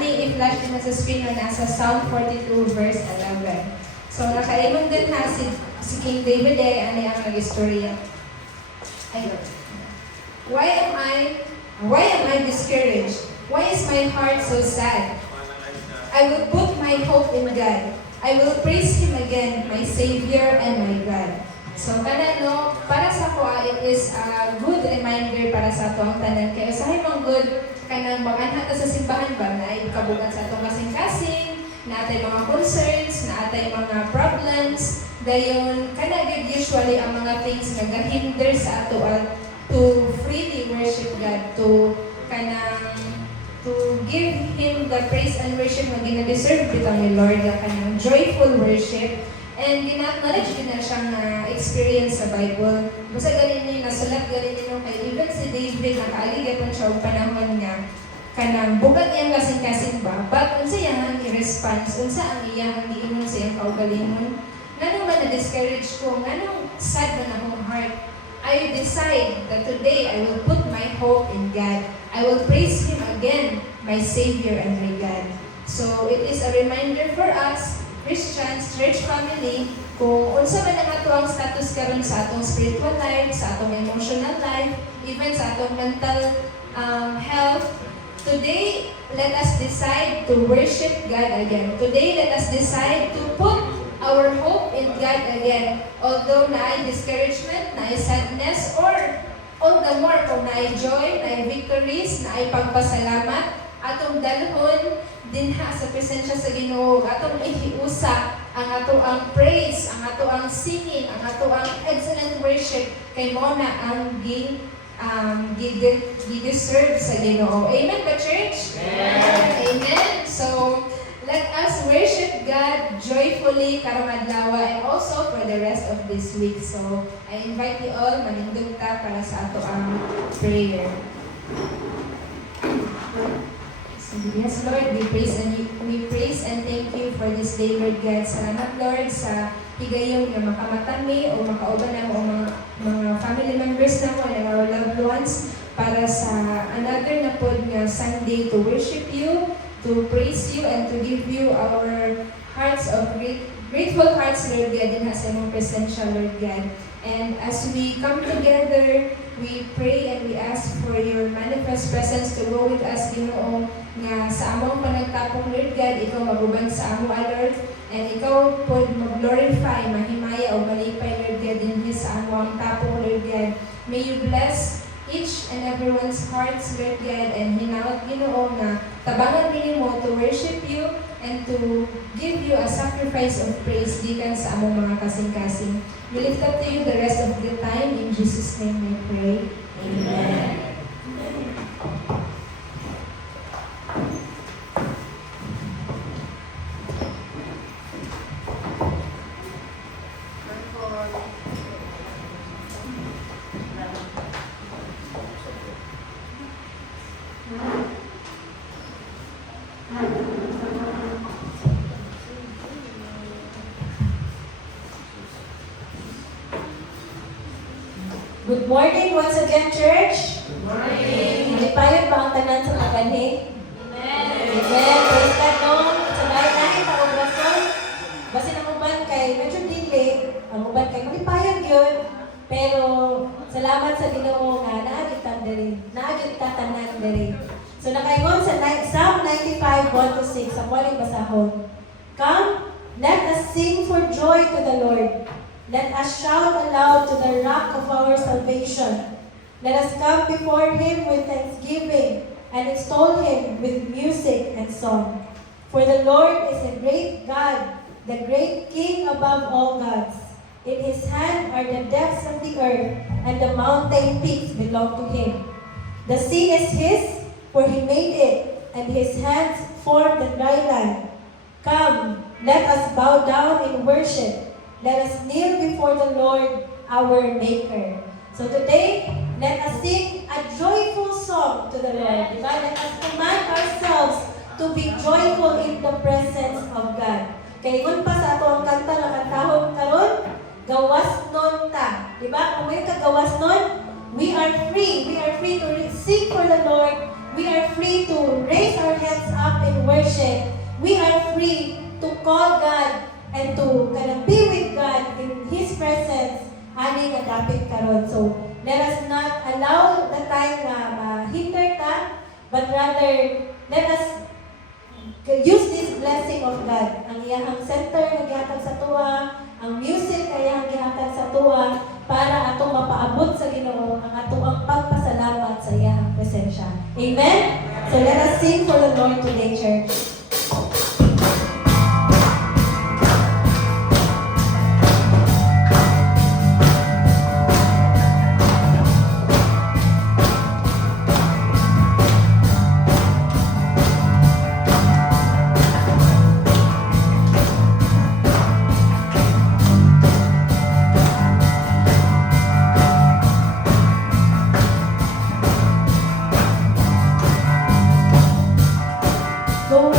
i-flash din na sa screen na nasa Psalm 42 verse 11. So, nakaimon din ha si King David ano ang nag-istorya. Ayun. Why am I discouraged? Why is my heart so sad? I will put my hope in God. I will praise Him again, my Savior and my God. So, para sa ko, it is a good reminder para sa ato ang tanan. Kaya usahay mong good, kanang maganha ta sa simbahan ba, na ikabugan sa atong kasing-kasing, na atay mga concerns, na atay mga problems, dayon, kanagad usually ang mga things na gahinder sa ato to freely worship God, to give Him the praise and worship na gina-deserve bitang ni Lord, na kanyang joyful worship. And knowledge din na siyang experience sa Bible. Basta galing niyo, nasulat galing niyo kay even si David, nakaaligatan siya ang panahon nga, kanang bukat iyang kasing-kasing ba, but unsa iyang i-response, unsa ang iyang giingon sa iyang kaugalingon. Nga naman na-discourage ko, nga nung sad na akong heart, I decide that today I will put my hope in God. I will praise Him again, my Savior and my God. So it is a reminder for us, Christians, church family, kung unsa man ang ato ang status karon sa atong spiritual life, sa atong emotional life, even sa atong mental health. Today, let us decide to worship God again. Today, let us decide to put our hope in God again. Although naay discouragement, naay sadness, or all the more kung naay joy, naay victories, naay pagpasalamat, atong dalhon dinha sa presensya sa Ginoo, atong ihiusa ang ato ang praise, ang ato ang singing, ang ato ang excellent worship kay mo na ang gi-deserve sa Ginoo. Amen ba, church? Amen. Amen. So, let us worship God joyfully karong adlaw and also for the rest of this week. So, I invite you all manindog ta para sa ato ang prayer. Yes, Lord, we praise and thank you for this day, Lord God. Salamat, Lord, sa higayon na makamatami o makauban na mo mga family members na mo and our loved ones para sa another na pod nga Sunday to worship you, to praise you, and to give you our hearts of grateful hearts, Lord God, din sa imong presensya, Lord God. And as we come together, we pray and we ask for your manifest presence to go with us, Ginoo, nga sa among panagtapong, Lord God, ikaw maguban sa amo, Lord, and ikaw po mag-glorify, mahimaya o malipay, Lord God, din sa amo ang tapong, Lord God. May you bless each and everyone's hearts, Lord God, and hinaot, Ginoo, na tabangan din mo to worship you and to give you a sacrifice of praise gikan sa among mga kasing-kasing. We lift up to you the rest of the time. In Jesus' name we pray. Amen. Good morning once again, church. Good morning. Nalipayon ba ang tanan sa pagani? Amen. Amen. Praise God, no? Sa lahat-lahat, ang ubason. Basta ang uban kay medyo delay. Ang uban kay malipayon yun. Pero salamat sa Ginoo nga naagit tandere. Naagit tatanan dere. So nakaingon sa Psalm 95, 1-6. Ang waling basahon. Come, let us sing for joy to the Lord. Let us shout aloud to the rock of our salvation. Let us come before Him with thanksgiving and extol Him with music and song. For the Lord is a great God, the great King above all gods. In His hand are the depths of the earth, and the mountain peaks belong to Him. The sea is His, for He made it, and His hands formed the dry land. Come, let us bow down in worship. Let us kneel before the Lord, our Maker. So today, let us sing a joyful song to the Lord. Diba? Let us command ourselves to be joyful in the presence of God. Kaya yun pa sa ato ang kanta na kantahon karon, gawas nun ta. Diba? Kung may kagawas nun, we are free. We are free to sing for the Lord. We are free to raise our hands up up in worship, we are free to call God and to kind of be with God in His presence. Ani nga dapit karon. So, let us not allow the time na hinder ka, but rather, let us use this blessing of God. Ang iyahang center na gihatag sa tuwa, ang music na iyahang gihatag sa tuwa, para atong mapaabot sa Ginoo ang atong pagpasalamat sa iyahang presensya. Amen? So let us sing for the Lord today, church. Go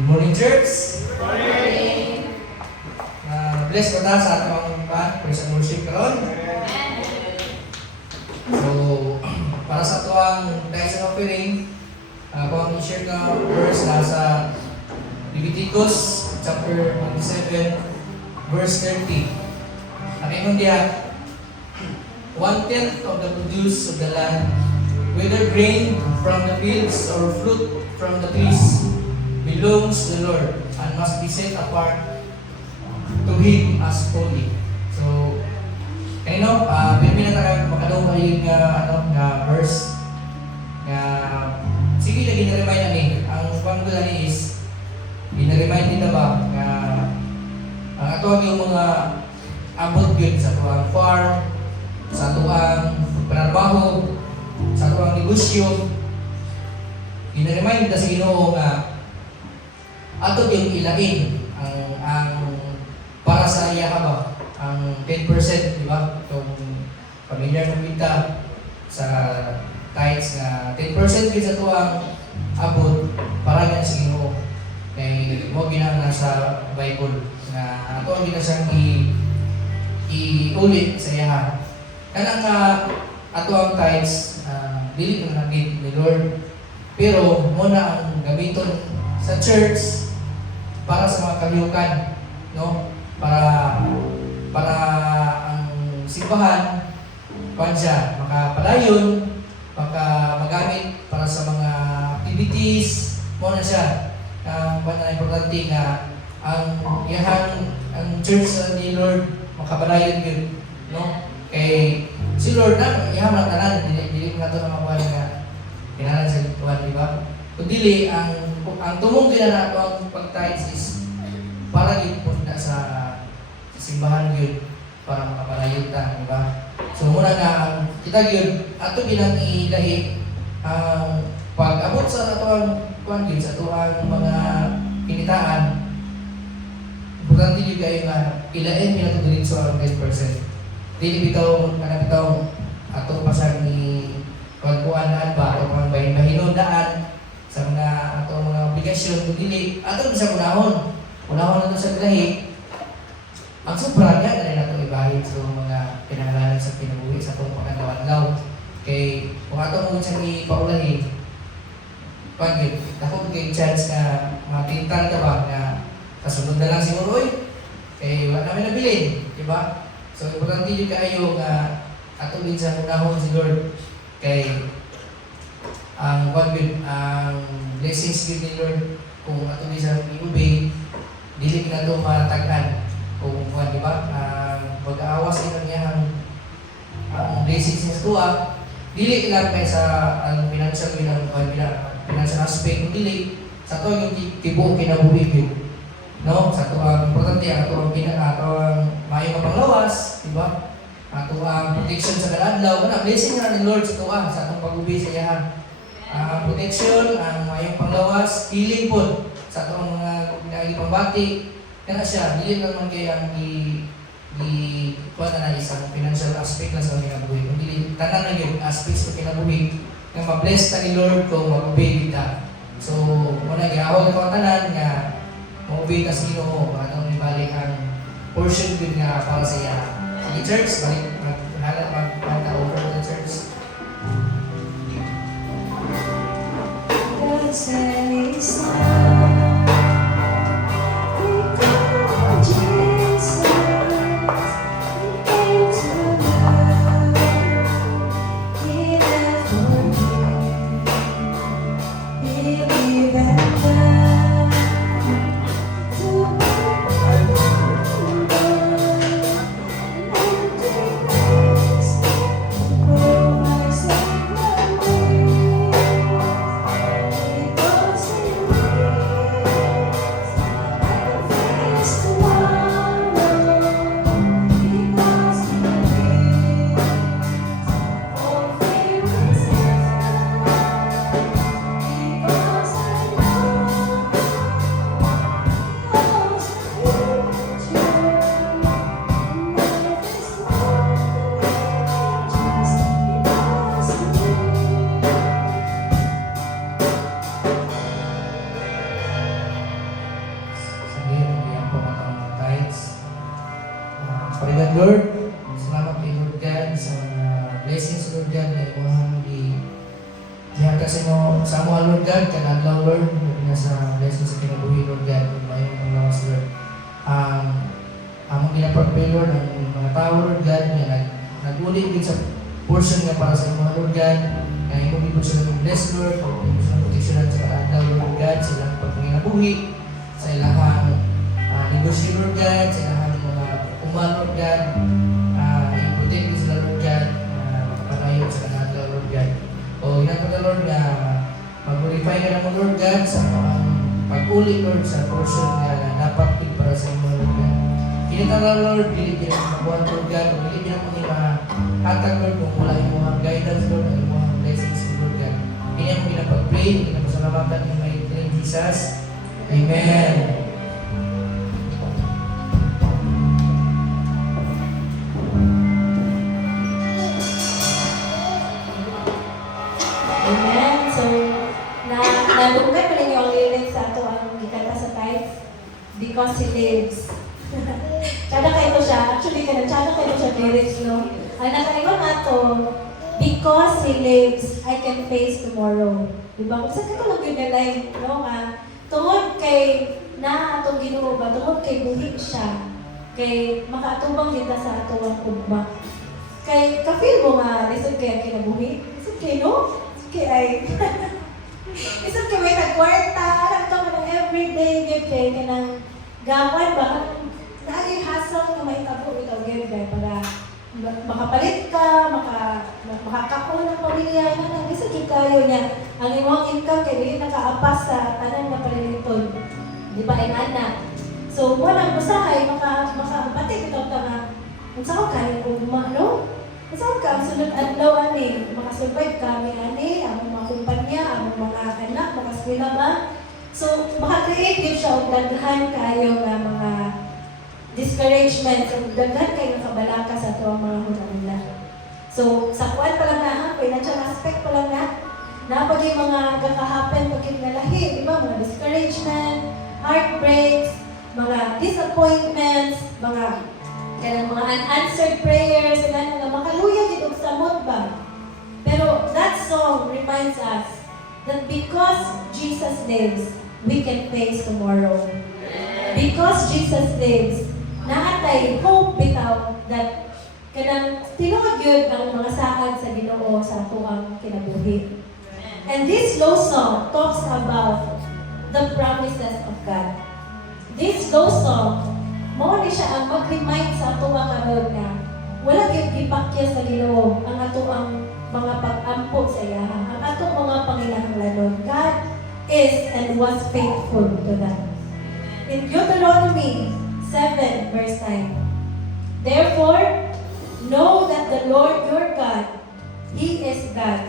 Good morning, church! Bless ko ta sa atong praise and worship karon. So, para sa tuwang tithes and offering, ako ang i-share na verse nasa Leviticus chapter 27, verse 30. Ang ingon diya, 1/10 of the produce of the land, whether grain from the fields or fruit from the trees, belongs to the Lord and must be set apart to Him as holy. So, pinipili na tayo makalaw kayo nga verse nga sige lagi na-remind namin. Ang panggulan is ina-remind nila ba nga ang ato yung mga abot yun sa tuwang farm, sa tuwang panarbaho, sa tuwang negosyo. Ina-remind nila sa Ginoo nga ato yung ilain ang para sa iya ba ang 10%, di ba? Itong pamilyar ng kita sa tithes na 10% din sa tuwang abot para yan sa Ginoo. Kay mo ginana sa Bible na ato ang ginasang i-ulit sa iya. Kanang ato ang tithes dili na nagit ni Lord, pero muna ang gamiton sa church para sa mga kaliyukan, no? Para ang simbahan siya makapadayon, magamit para sa mga activities mo na siya. Ang importante nga ang church ni Lord makapadayon yun, no? Kay si Lord na iyang mga tanan, dili na ito na makuha nga kinalan sa Tuhan, di ba? Kung dili, ang tumong din na ito ang pag-tithes is para ipon na sa simbahan yun para makapalayon ta, di ba? So muna nga kita yun ato bilang ilahi ang pag-abot sa atoang kuan sa atoang mga kinitaan. Importante yun kayo nga ilain nila ito dito sa 10%. Dili bitaw ato pa sa ni kuan-kuanan ba ato pang bahinodaan sa mga ato mga obligasyon dili ato bisa unahon na ito sa ilahi. Ang sobra niya na nato ibahid sa mga pinangalanan sa pinabuhi sa itong pagkalawan-law. Kay kung ato mo siyang ipaulahin, pagkit, ako kay chance na matintan ka ba na kasunod na lang siguro kay wala namin nabilin, di ba? So, importante yun kayo nga ato din sa unahon si Lord. Kay ang blessings din ni Lord kung ato din sa i-obey, dili na ito mataghan. Kung di ba, mag-aawas din ang iyang blessings niya sa tuwa, dili lang kay sa financial financial aspect, dili sa to yung tibuok kinabuhi yun, no? Sa to ang importante ang maayong kapanglawas, di ba? Ato ang protection sa kaladlaw, blessing na ni Lord sa tuwa sa atong pag-ubi sa iya. Protection, ang maayong panglawas, healing po sa atong mga pangbati. Kaya siya, dili naman kaya ang kuha na isang financial aspect na sa kinabuhi. Kundi tanan na yung aspects sa kinabuhi na ma-bless ta ni Lord kung mag-obey kita. So, muna gawag ko tanan nga ma-obey ta sa Ginoo atong ibalik ang portion din nga para sa iya. Sige church, balik mag-over the church. God says sa amo Lord God, kanadlaw Lord, na sa blessing sa kinabuhi Lord God, mayroong mga lawas Lord. Among ginapag-pray Lord, ang mga tao Lord God, na nag-uli din sa portion nga para sa mga Lord God, na imong ibig sila ng bless Lord, o ibig sila proteksyonan sa kanadlaw Lord God, silang pagpanginabuhi, sa ilahang negosyo Lord God, sa ilahang mga umal Lord God, i-protect din sila Lord God, panayon sa kanadlaw Lord God. O ginagawa na Lord na mag-glorify ka naman Lord God sa pag-uli Lord sa portion na dapat din para sa mga Lord God. Kinita na Lord, dili din ang mabuhan Lord God, o dili din ang mga hatag Lord kung wala yung mga guidance Lord, ang mga blessings Lord God. Kini ang pinapag-pray, pinapasalamatan ng may name Jesus. Amen. Amen. So, nalungkat pa rin yung lyrics sa ito ang gikanta sa tithes. Because He lives. Tsada kayo siya. Actually, tsada kayo siya lyrics, no? Ang nakaiba nga to, because He lives, I can face tomorrow. Diba? Kung saan ko lang yung galay, no? Tungod kay na atong Ginoo ba? Tungod kay buhi siya. Kay makaatubang kita sa atong ugma. Kay ka-feel mo nga, lisod kaya kinabuhi. Lisod kay no? Kay ay. Lisod kay may kagwarta. Alam ka mo ng everyday, give kay kanang gawan ba? Lagi hassle na may tabo ikaw, give kay para makapalit ka, makakaon ng pamilya na lisod kay kayo niya. Ang imong income kay dili nakaapas sa tanan nga paliliton. Di ba ang anak? So, walang usahay, makapatid ito nga. Kung saan ka, ugma, no? Kung saan ka, ang sunod adlaw, ani, makasurvive kami, ani, ang mga kumpanya, ang mga anak, mga eskwela ba? So, maka-creative siya, o daghan kayo nga mga discouragement, o daghan kayo ng kabalaka sa ito ang mga hunahula. So, sa kuwan pa lang na, ha? Financial aspect pa lang na, napag yung mga gakahapen, pagkip na lahi, di ba? Mga discouragement, heartbreaks, mga disappointments, mga unanswered prayers, na makaluya dito sa mood ba? Pero that song reminds us that because Jesus lives, we can face tomorrow. Because Jesus lives, naatay hope bitaw that kanang tinuod yun ang mga saad sa Ginoo sa tuang kinabuhi. And this slow song talks about the promises of God. This slow song, mao ni siya ang mag-remind sa ato nga karon nga wala gyud gipakya sa Ginoo ang ato ang mga pag-ampo sa iya. Ang ato mga panginahanglanon. God is and was faithful to them. In Deuteronomy 7 verse 9, therefore, know that the Lord your God, He is God,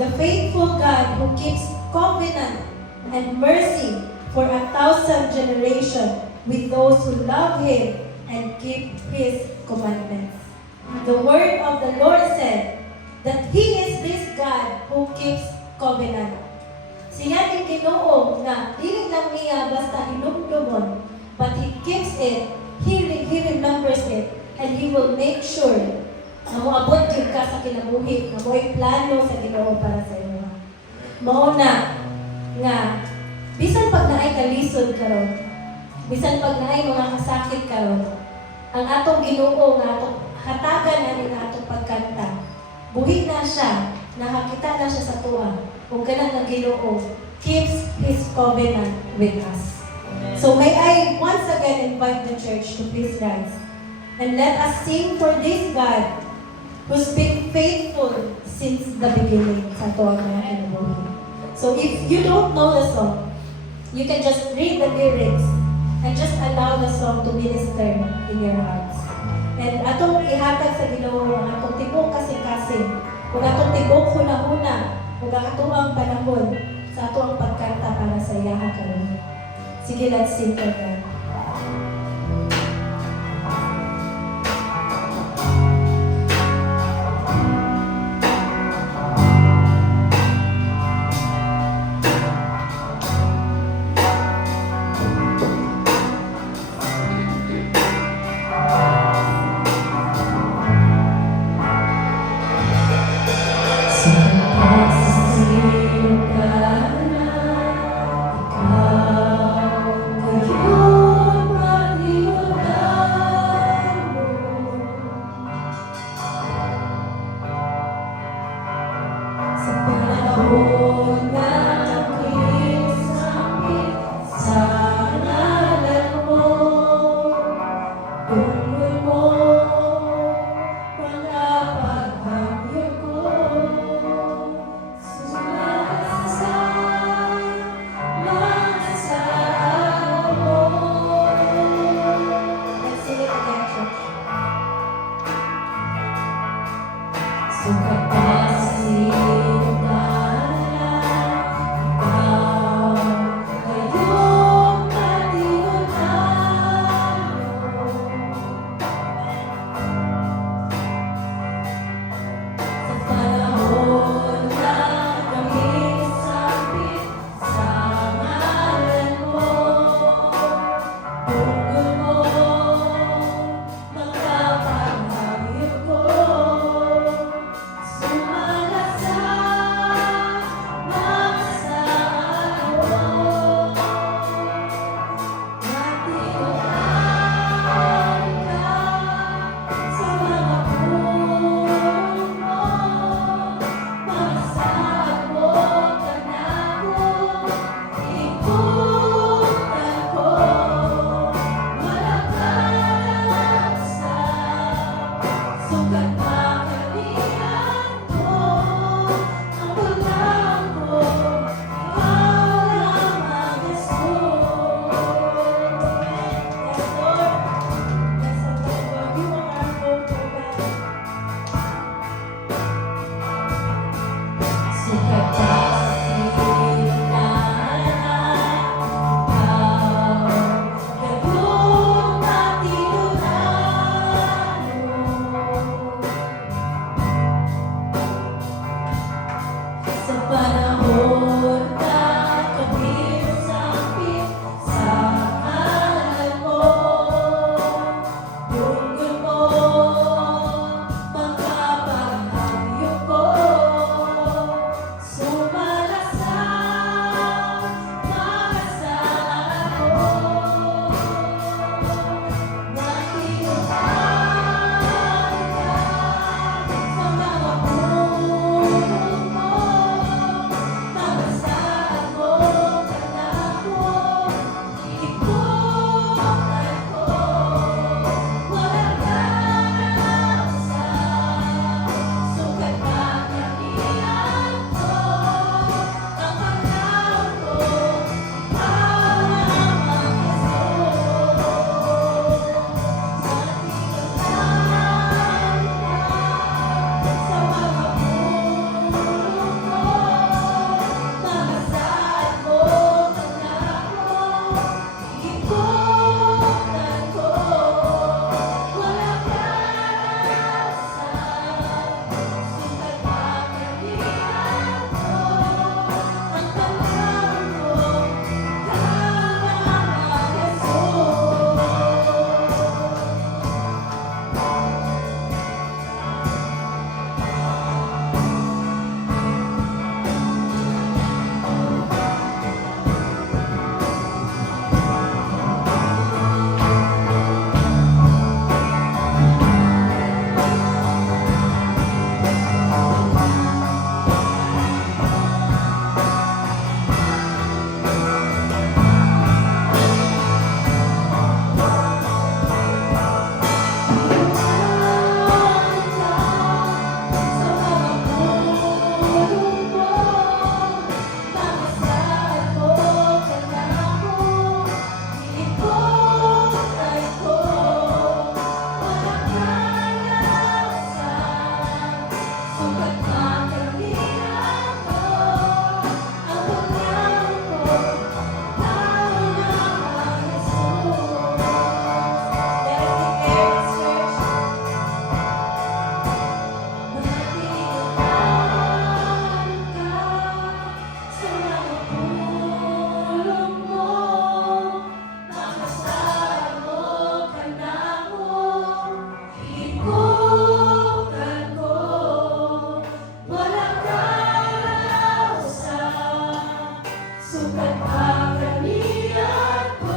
the faithful God who keeps covenant and mercy for 1,000 generations with those who love Him and keep His commandments. The word of the Lord said that He is this God who keeps covenant. Siya ni Ginoo na dili lang niya basta hinumdumon, but He keeps it, He remembers it, and He will make sure na moabot yun ka sa kinabuhi, na mo'y plano sa Ginoo para sa iyo. Mauna nga, bisan pag naay kalisod karon, bisan pag naay mga kasakit karon, ang atong Ginoo nga atong hatagan ani nga atong pagkanta. Buhi na siya, nakakita na siya sa tuwa. Kung ganang ang Ginoo keeps His covenant with us. So may I once again invite the church to please rise and let us sing for this God who's been faithful since the beginning sa tuwa mga kinabuhi. So if you don't know the song, you can just read the lyrics and just allow the song to minister in your hearts. And atong ihatag sa Ginoo ang atong tibok kasing-kasing, kung atong tibok huna-huna, kung atong ang panahon sa atong pagkanta para sa iyaha karon. Sige, let's sing for God. Sa pagsisilong ka Sukat ang kaniyat ko,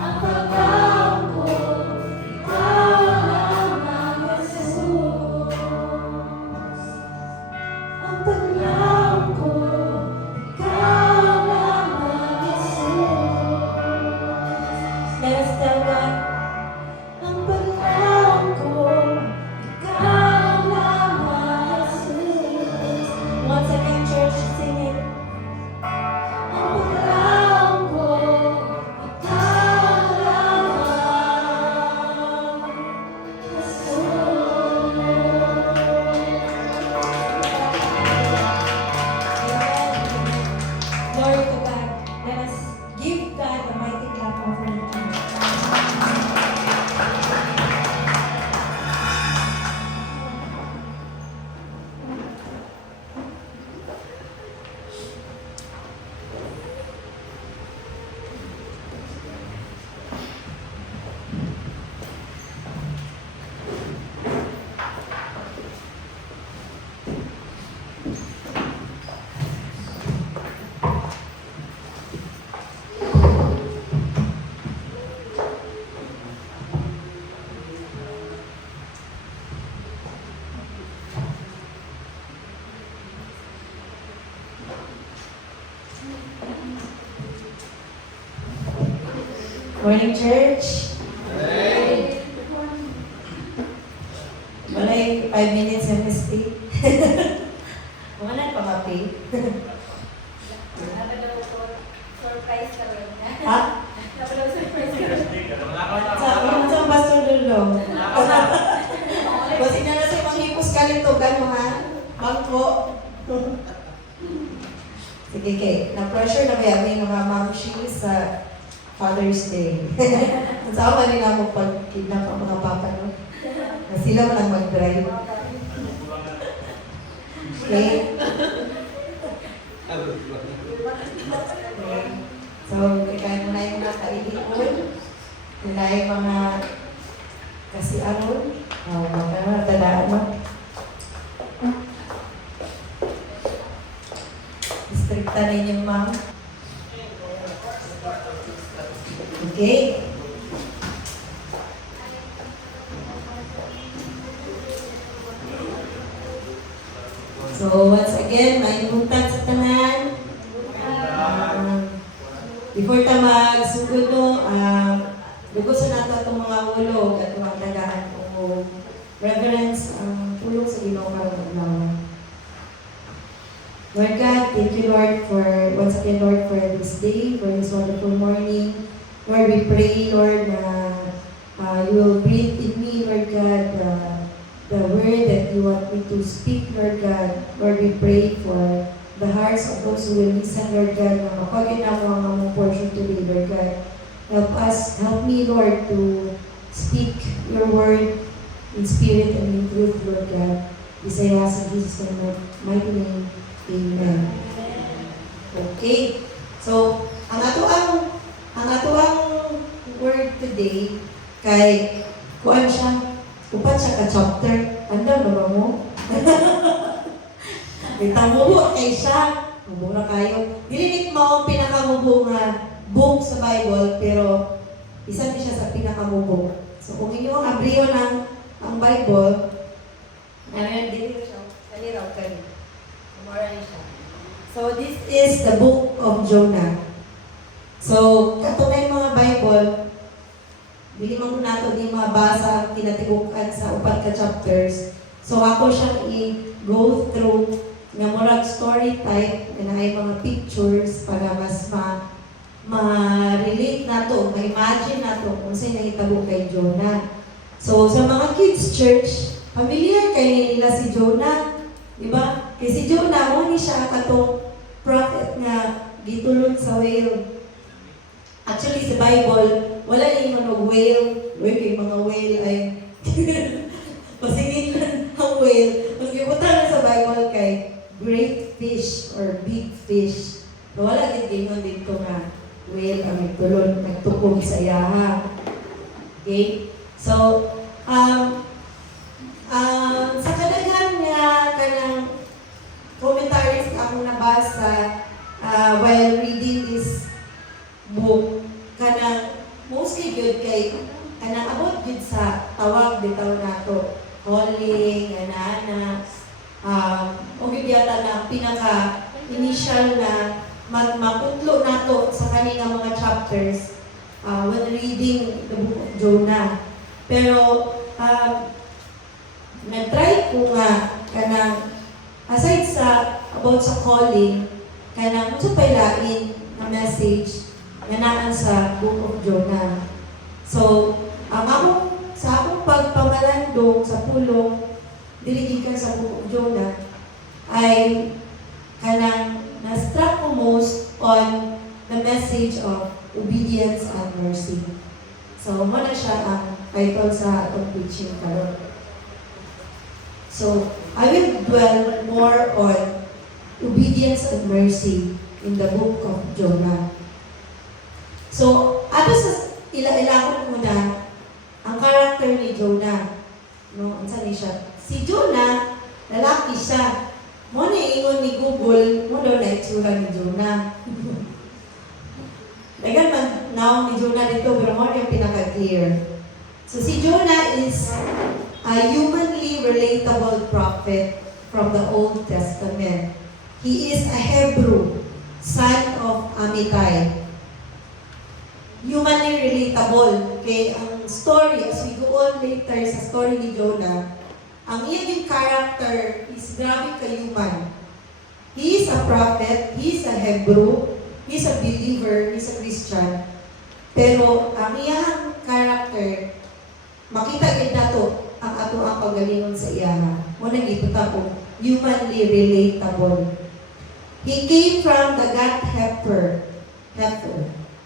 ang pagkaon ko, ikaw lamang Jesus. Ang paglaon ko, ikaw lamang Jesus. Let us tell God, ang paglaon ko, ikaw lamang Jesus. Once again, church, sing it. Ang paglaon ko, ikaw lamang Jesus. Glory to God. Let us give God a mighty clap offering. Morning, church. Walay 5 minutes na mistake. Wala pa mapi. Surprise ka rin. Ha? Surprise ka rin. Sa pastor dulo. Kasi na nasa manghipos ka nito, gano'n ha? Bangko. Sige, kay. Na-pressure na ba yan mga mamshi sa Father's Day. Ang sama rin ako pag-kidnap ang mga papa, no? Na sila mo lang mag-drive. Okay? So, kaya mo na yung mga kailipon, yun na yung mga kasiaron, mga tadaan mo. Distrikta na inyong ma'am. Okay. So, once again, may buntag sa tanan. Before ta magsugod no, lugosan nato itong mga ulog at mga tagaan o reverence ang tulong sa Ginoo karong adlaw. Lord God, thank you Lord for once again Lord for this day, for this wonderful morning. Lord, we pray Lord na you will breathe in me Lord God the word that you want me to speak Lord God. Lord, we pray for the hearts of those who will listen, Lord God, na mapaginawa ang among portion today, Lord God. Help me, Lord, to speak your word in spirit and in truth, Lord God. This I ask in Jesus' mighty name. Amen. Okay. So, ang atuang word today, kay, upan siya ka-chapter. Anda, ba mo? May tamubo kay siya. Mura kayo. Dililit mo ang pinakamubo nga book sa Bible, pero isa din siya sa pinakamubo. So kung inyo ang abriyo ng ang Bible, dili siya. Kaniraw kayo. Mura siya. So this is the book of Jonah. So katunay mga Bible, dili man nato di mabasa ang kinatigukan sa upat ka chapters. So ako siyang i-go through na murag story type na ay mga pictures para mas ma-relate nato, ma-imagine nato kung saan nahitabo kay Jonah. So sa mga kids church, familiar kay nila si Jonah, di ba? Kasi si Jonah mo ni siya katong prophet na gitulon sa whale. Actually sa Bible, wala yung mga whale, kay mga whale ay pasingin ang whale. Ang gibutan sa Bible kay great fish or big fish. So, wala gingon dito nga whale ang nagtukong sa iyaha. Okay? So, sa kadaghan nga kanang commentaries na akong nabasa, while reading this book, kanang mostly good kay kanang about good sa tawag bitaw nato, calling, ana o gyud yata na pinaka initial na maputlo nato sa kanina mga chapters when reading the book of Jonah. Pero nag-try ko nga kanang aside sa about sa calling, kanang unsa pay lain na message nga naa sa book of Jonah. So, sa akong pagpamalandong sa pulong dili gikan sa book of Jonah ay kanang na-struck ko most on the message of obedience and mercy. So, mo na siya ang title sa atong preaching karon. So, I will dwell more on obedience and mercy in the book of Jonah. So, ato sa ila-ilahon muna ang character ni Jonah. No, unsa ni siya? Si Jonah, lalaki siya. Mo ni ingon ni Google, mo daw na itsura ni Jonah. Dagan man naong ni Jonah dito, pero mo yung pinaka-clear. So si Jonah is a humanly relatable prophet from the Old Testament. He is a Hebrew, son of Amittai. Humanly relatable. Okay, ang story, as we go on later sa story ni Jonah, ang iyang character is grabe ka-human. He is a prophet, he is a Hebrew, he is a believer, he is a Christian. Pero ang iyang character, makita gid nato ang ato ang pagalingon sa iya. Mo nang ibuta ko, humanly relatable. He came from the Gath-hepher,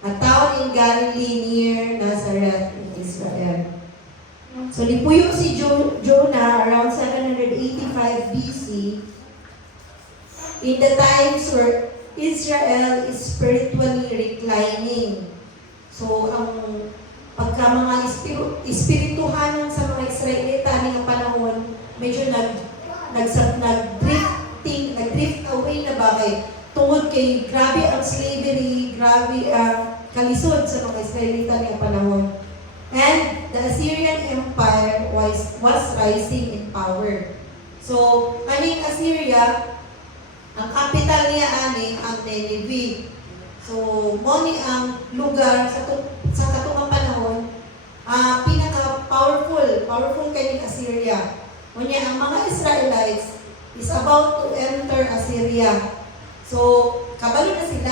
a town in Galilee near Nazareth in Israel. So, nipuyok si Jonah around 785 BC in the times where Israel is spiritually reclining. So, ang pagka mga espirituhanan sa mga Israelita ng panahon, medyo nag-drift away na bagay. Tungod kay grabe ang slavery, grabe ang kalisod sa mga Israelita ng panahon. And the Assyrian Empire was rising in power. So, aning Assyria, ang capital niya ang Nineveh. So, mo ni ang lugar sa katong panahon, powerful kay Assyria. O niya, ang mga Israelites is about to enter Assyria. So, kabalo na si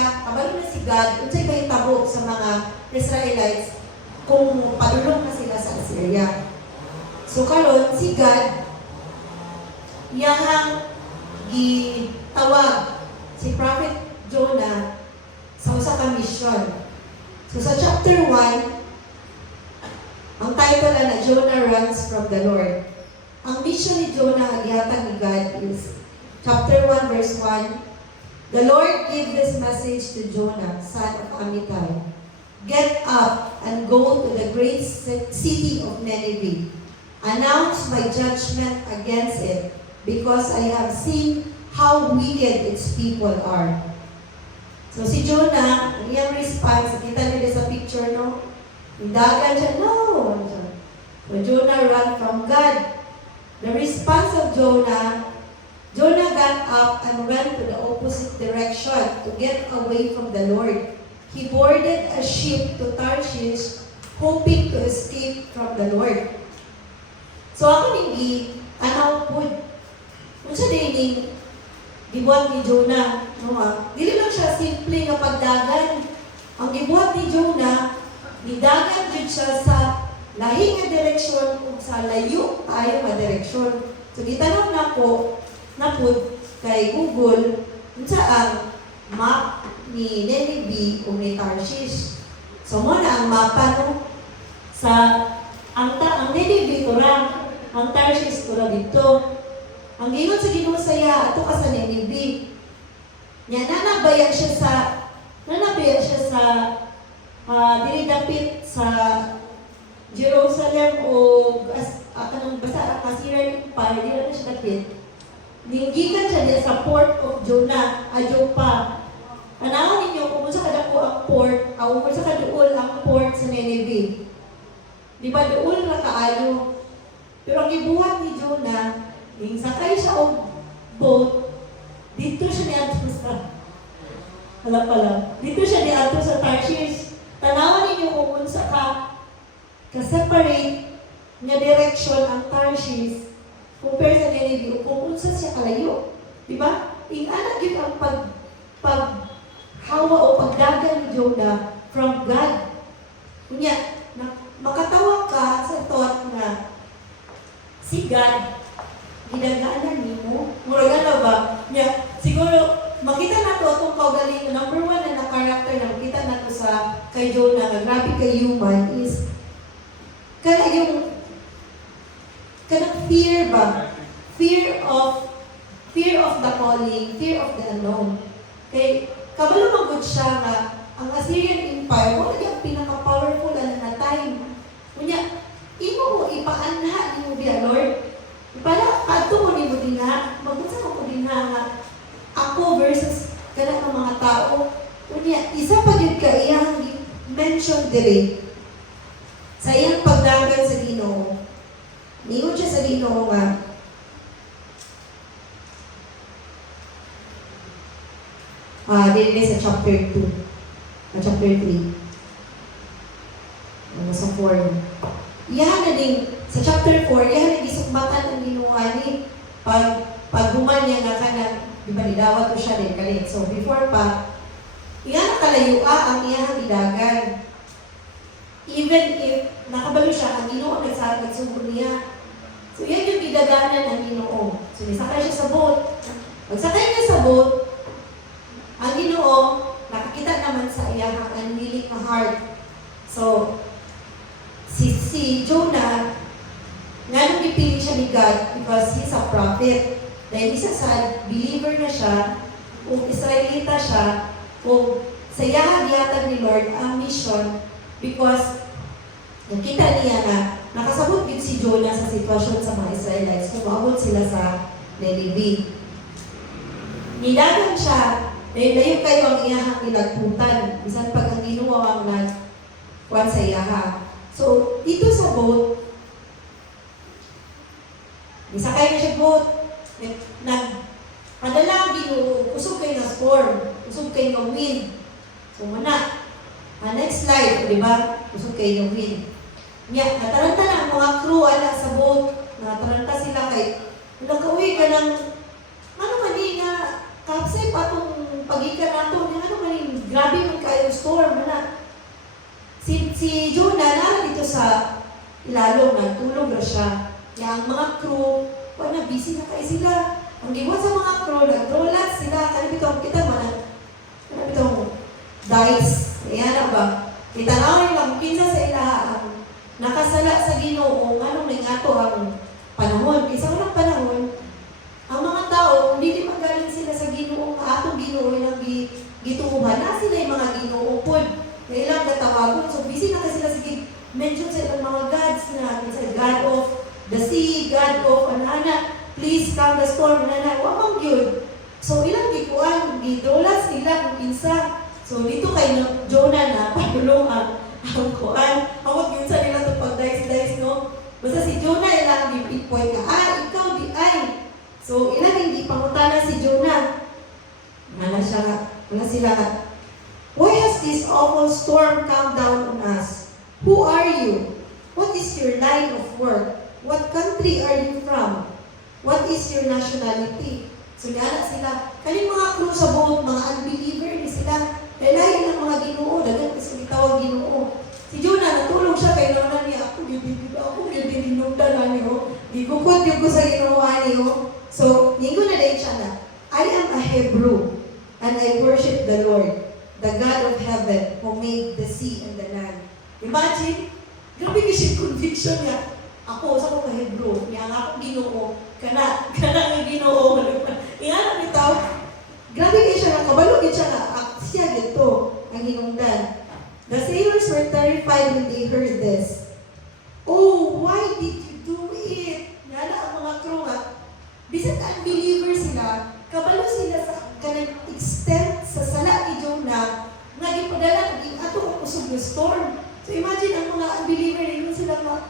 God, unsay may tabo sa mga Israelites kung padulong na sila sa Assyria. So karon si God iyang gitawag si Prophet Jonah sa usa ka mission. So sa chapter 1, ang title na Jonah runs from the Lord. Ang mission ni Jonah ang gihatag ni God is chapter 1 verse 1. The Lord gave this message to Jonah, son of Amittai. Get up and go to the great city of Nineveh. Announce my judgment against it, because I have seen how wicked its people are. So si Jonah, ang iyang response, kita nila sa picture, no? Indagan siya, no! So Jonah ran from God. The response of Jonah got up and ran to the opposite direction to get away from the Lord. He boarded a ship to Tarshish, hoping to escape from the Lord. So ako nindi, anaw po, unsa din gibuhat ni Jonah, no ha? Dili lang siya simple nga pagdagan. Ang gibuhat ni Jonah, nidagan jud siya sa lahi nga direksyon ug sa layo ayo nga direksyon. So gitanong nako kay Google unsa ang map ni Nineveh o ni Tarshish. So mo na ang mapa no sa ang Nineveh tura, ang Tarshish tura dito. Ang gingon sa Ginoo saya ato ka sa Nineveh. Nya nanabaya siya sa dili dapit sa Jerusalem o kanang basta Assyrian Empire, dili na siya dapit. Ninggikan siya sa port of Jonah, Joppa. Ano port, ungol sa kaduol ang port sa Nineveh. Di ba duol ra kaayo? Pero ang gibuhat ni Jonah, yung sakay siya og boat, dito siya niadto sa dito siya niadto sa Tarshish. Tanawan ninyo kung unsa ka-separate nga direction ang Tarshish compare sa Nineveh kung unsa siya kalayo. Di ba? Ingana gyud ang hawa o pagdagan ni Jonah from God. Kunya, makatawa ka sa thought nga si God gidagaanan nimo. Murag ano ba? Nya, siguro makita nato atong kaugalingon. Number one na character na makita nato sa kay Jonah nga grabe kay human is kana yung kanang fear ba? Fear of the calling, fear of the unknown. Kay kabalo magud siya nga ang Assyrian Empire wala gyud pinaka-powerful na time. Kunya, imo mo ipaanha nimo biya Lord. Para adto mo nimo dinha, magunsa mo ko dinha nga ako versus kana nga mga tao. Kunya, isa pa gyud ka iyang mention diri sa iyang pagdagan sa Ginoo. Niyo siya sa Ginoo nga dili sa chapter 2, chapter 3. Sa 4. Iyahan na din, sa chapter 4, iyahan na gisukbatan ang Ginoo ani paghuman niya nga kanang, di ba nidawat ko siya din kalit. So before pa, iyahan na kalayua ang iyahang gidagan. Even if nakabalo siya, ang Ginoo nagsugod niya. So yan yung gidaganan ng Ginoo. So nisakay siya sa boat. Pagsakay niya sa boat, ang Ginoo, nakakita naman sa iyang unwilling na heart. So, si Jonah, nga nung ipili siya ni God because he's a prophet. Dahil isa sa believer na siya, kung Israelita siya, kung sa iyahagiyatan ni Lord ang mission because nakita niya na nakasabot din si Jonah sa sitwasyon sa mga Israelites kung maabot sila sa Nineveh. Nilagan siya dahil layo kayo ang iyahang pinagputan. Bisan pag ang Ginoo ang nagkuhan sa iyaha. So, dito sa boat, nisakay na siya boat, padala ang Ginoo, usog kayo ng storm, usog kayo ng wind. So, muna. Next slide, di ba? Usog kayo ng wind. Nataranta na ang mga crew sa boat. Nataranta sila kay, nagkauwi ka ng, ano man nga, kapsay pa itong pag-ika nato, ano man grabe man kayo storm, na. Si Jonah, na dito sa ilalong, nagtulog na siya. Ang mga crew, busy na kayo sila. Ang gibuhat sa mga crew, nag-roll sila, kanipitong kita man, kanipitong dice. Ayan na ba? Itanawin lang, pinsa sa ilaha, nakasala sa Ginoo, anong nangato ang panahon. Isa walang panahon, ang mga tao, hindi magaling sila sa Ginoo, atong Ginoo ilang gituuhan na sila yung mga Ginoo pod. Na ilang katawagon. So, busy na kasi sila sige, mention sa ilang mga gods na, sa God of the sea, God of anana, please calm the storm, anana, wamang yun. So, ilang gikuan, gidolas nila kung insa. So, dito kay Jonah na, pagulong ang kuan. Awag yun sa nila ito pag dice, no? Basta si Jonah ilang di-point nga, ikaw di ay. So, ilang hindi pangutana si Jonah. Wala sila. Why has this awful storm come down on us? Who are you? What is your line of work? What country are you from? What is your nationality? So, gana sila. Kaling mga crew sa boat, mga unbeliever ni sila. Dahil ng mga Ginoo, dagang kasi itawag Ginoo. Si Jonah, natulog siya kay Nona niya, ako dinundan niyo. Gikukot yung ko sa Ginoo niyo. So, ningo na din siya na, I am a Hebrew, and I worship the Lord, the God of heaven, who made the sea and the land. Imagine, grabe kasi conviction niya. Ako, sa ko ka-Hebrew, niya nga akong Ginoo, kana nga Ginoo. Iyan ang bitaw, grabe kayo siya nga, kabalugin siya nga, siya dito, ang hinungdan. The sailors were terrified when they heard this. Oh, why did you do it? Nala ang mga crew nga, bisan unbeliever sila, kabalo sila sa kanang extent sa sala ni Jonah, nga gipadala storm. So imagine ang mga unbeliever rin sila ano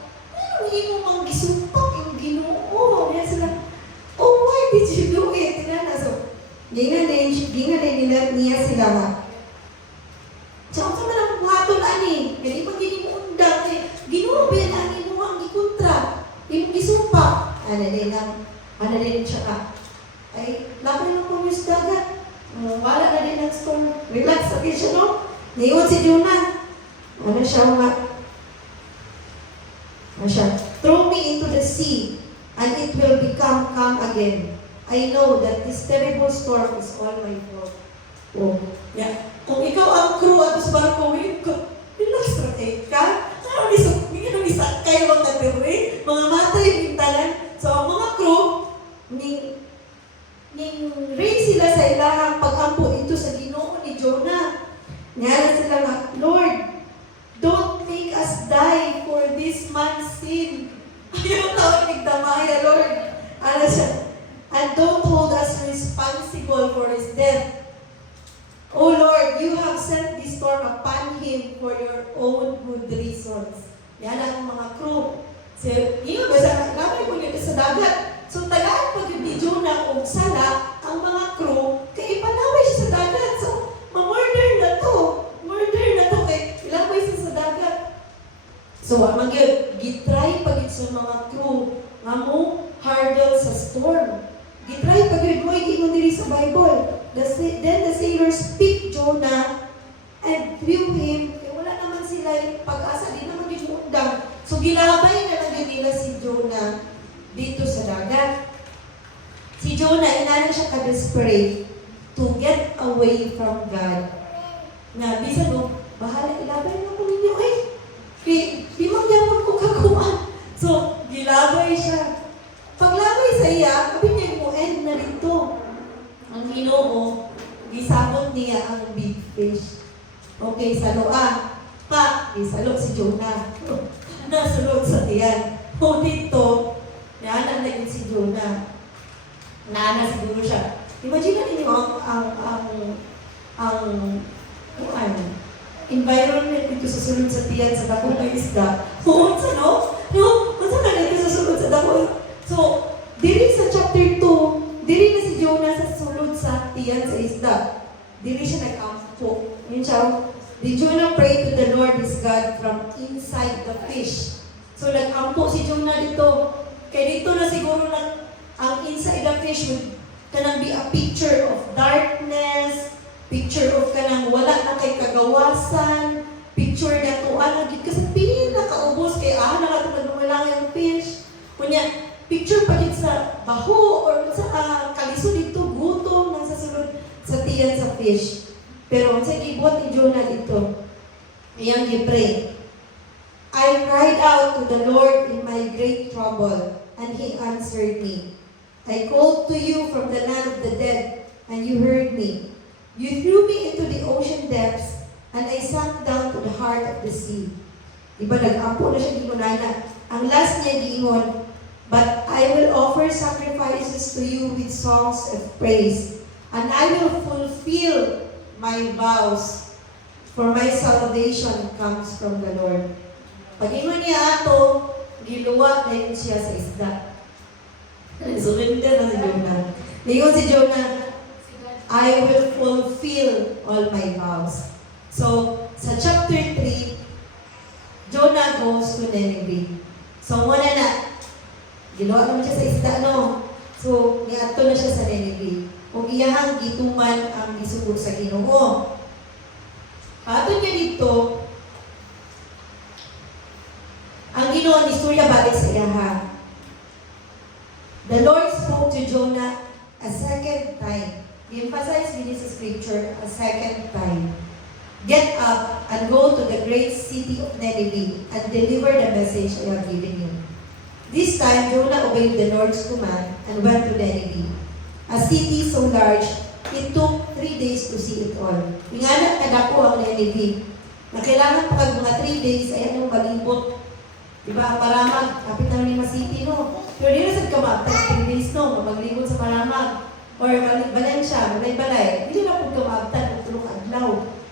imo mang gisumpak yung Ginoo. Yan sila, oh, why did you do it? Tingnan na. So, gingan din niya sila nga. Tsaka sa mga buhaton ani, hindi pa gini mo undang eh. Ginoo ba yan ani mo ang gikontra? Yung gisumpak. Ano din siya ay, laban lang po yung dagat. Wala na din ang storm. Relax sa siya, no? Niyon si Jonah. Ano siya? Throw me into the sea, and it will become calm again. I know that this terrible storm is all my fault. Oh, yeah. Kung ikaw ang crew at sa barko, relax straight ka. Ano ni sakay mga katiri, mga matay bintalan. So, ang mga crew, ning rin sila sa ilahang pag-ampo ito sa Ginoo ni Jonah. Ngayon sila nga, Lord, don't make us die for this man's sin. Ayaw tawag nagdamaya, Lord. Ano siya? And don't hold us responsible for his death. Oh Lord, you have sent this storm upon him for your own good reasons. Yan ang mga crew. So, yun, basta namin po yun sa dagat. So, tagaan pag ni Jonah o sala, ang mga crew, kaya ipanaway siya sa dagat. So, ma-murder na to. Murder na to. Kaya ilaway siya sa dagat. So, amang yun, gitry pag sa mga crew, nga mo, hurdle sa storm. Gitry pag yun, mo, hindi diri sa Bible. Then the sailors picked Jonah and threw him. Kaya wala naman sila pag-asa, di naman yung undang. So, gilabay na lang nila si Jonah dito sa dagat. Si Jonah, inana siya ka-desperate to get away from God. Na, bisa mo, bahala, ilabay na ko ninyo eh. Di magyapon ko kakuan. So, gilabay siya. Paglabay sa iya, sabi niya mo, end na rito. Ang Ginoo, gisabot niya ang big fish. Okay, saloa. Gisalo si Jonah. Nasulod sa tiyan. O dito, naanan na yun si Jonah. Naana siguro siya. Imagine na ninyo ang environment dito sa sulod sa tiyan sa dakong na isda. Kung sa no? Kung sa kanil ka sa sulod sa dakong. So, diri sa chapter 2, diri na si Jonah sa sulod sa tiyan sa isda. Diri siya nag-ampo. Yun siya. Did Jonah pray to the Lord his God from inside the fish? So, nag-ampo si Jonah dito. Kaya dito na siguro ang inside the fish would kanang be a picture of darkness, picture of kanang wala na kay kagawasan, picture na tuan, nagit kasi pinakaubos kay nakatulad wala yung fish. Kunya, picture pa din sa baho or sa kalisod dito, gutom nang sa sulod sa tiyan sa fish. Pero sa gibot ni Jonah dito, iyang gipray. I cried out to the Lord in my great trouble, and He answered me. I called to you from the land of the dead, and you heard me. You threw me into the ocean depths, and I sank down to the heart of the sea. Diba nag-ampo na siya ginunana. Ang last niya giingon, but I will offer sacrifices to you with songs of praise, and I will fulfill my vows, for my salvation comes from the Lord. Pag-ingon niya ato, giluwa na yun siya sa isda. Surrender na si Jonah. Ngayon si Jonah, I will fulfill all my vows. So, sa chapter 3, Jonah goes to Nineveh. So, wala na. Giluwa naman siya sa isda, no? So, niato na siya sa Nineveh. Kung iyahang gituman ang gisugod sa Ginoo. Ato niya dito, ang Ginoo ni istorya balik sa iyaha. The Lord spoke to Jonah a second time. Emphasize in this scripture a second time. Get up and go to the great city of Nineveh and deliver the message I have given you. This time, Jonah obeyed the Lord's command and went to Nineveh. A city so large, it took 3 days to see it all. Ingana kadako ang Nineveh. Na kailangan pa kag mga 3 days ay anong malibot. Diba, ang Paramag, kapit na rin city, no? Pero di na sa kamagtag 3 days, no? Maglibot sa Paramag. Or Valencia, balay-balay. Hindi na po kamagtag o tulong adlaw.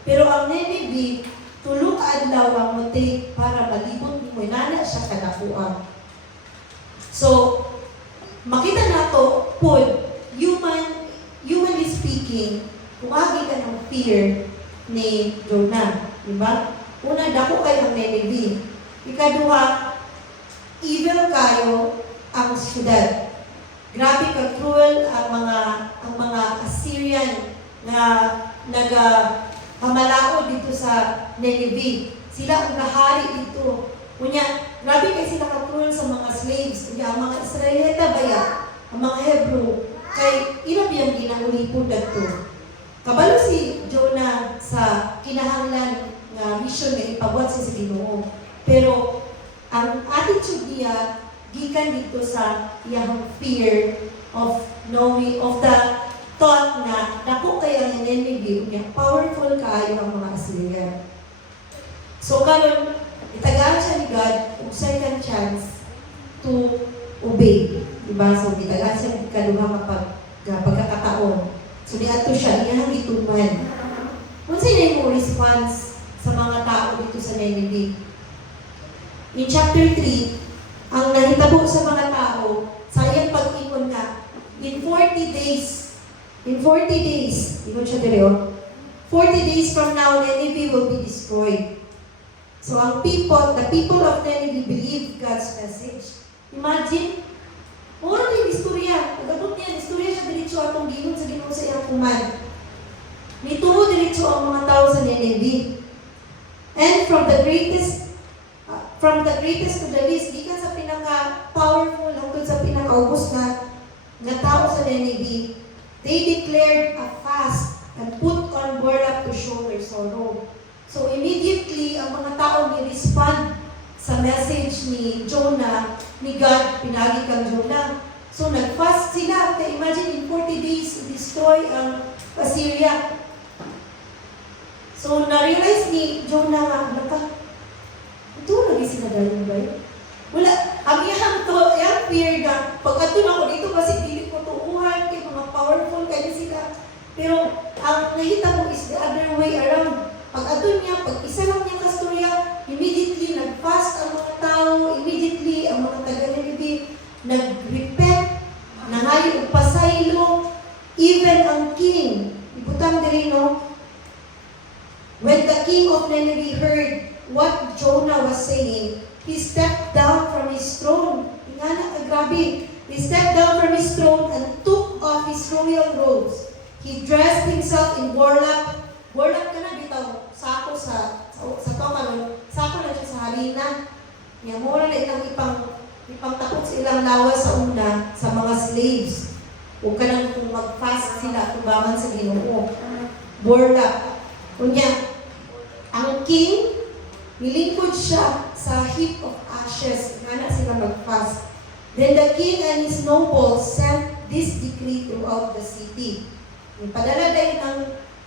Pero ang Nineveh, tulong adlaw ang motik para malibot mo nana siya kadakuan. So, makita nato pod humanly speaking, kumagi ka ng fear ni Jonah, di ba? Una, dako kayo ang Nineveh. Ikaduha, evil kayo ang syudad. Grabe ka cruel ang mga Assyrian na nagapamalao dito sa Nineveh. Sila ang kahari dito. Kunya, grabe kayo sila ka cruel sa mga slaves. Kunya, ang mga Israelita baya, ang mga Hebrew, kay ina biyang ginangulipod dito. Kabalo si Jonah sa kinahanglan nga mission na ipabot siya sa Ginoo. Pero ang attitude niya gikan dito sa iyang fear of knowing of the thought na dako kaya ang enemy niya, powerful kaayo ang mga Assyrian. So karon itagaan siya ni God og second chance to obey. Diba? So itagaan siya ng kaduha pagkakataon. So niadto siya iyang gituman. Unsa yung response sa mga tao dito sa Nineveh? In chapter 3, ang nahitabo sa mga tao, sa iyang pag-ingon nga, in 40 days, ingon siya dere, 40 days from now, Nineveh will be destroyed. So the people of Nineveh believed God's message. Imagine, mura na yung istorya. Pagkabot niya, istorya siya diretso atong gingon sa Ginoo sa iyang kuman. Nituo diretso ang mga tao sa Nineveh. And from the greatest to the least, gikan sa pinaka-powerful hangtod sa pinaka-ubos na tao sa Nineveh, they declared a fast and put on burlap to show their sorrow. So immediately, ang mga tao ni-respond sa message ni Jonah, ni God, pinagi kang Jonah. So nag-fast sila. Kaya imagine in 40 days to destroy ang Assyria. So na-realize ni Jonah nga, ito lagi sinadaling ba yun? Wala, ang iyang fear na, pagkatun ako dito kasi dili ko tuuhan, kaya mga powerful kaya sila. Pero ang nakita mo is the other way around. Pag-atun niya, pag isa lang niya kastorya, immediately nag-fast ang mga tao, immediately ang mga taga-Nineveh nag-repent, nangayon og pasaylo, even ang king, ibutang diri no, when the king of Nineveh heard what Jonah was saying, he stepped down from his throne. Ingana ka grabe. He stepped down from his throne and took off his royal robes. He dressed himself in warlap. Warlap ka na bitaw, sako sa karon, sako na siya sa halina. Niya mura na ilang ipangtakot sa ilang lawas sa una sa mga slaves. O kanang kung mag-fast sila tubangan sa Ginoo. Warlap. Kunya, ang king, nilingkod siya sa heap of ashes. Nga na sila mag-fast. Then the king and his nobles sent this decree throughout the city. Padala dahil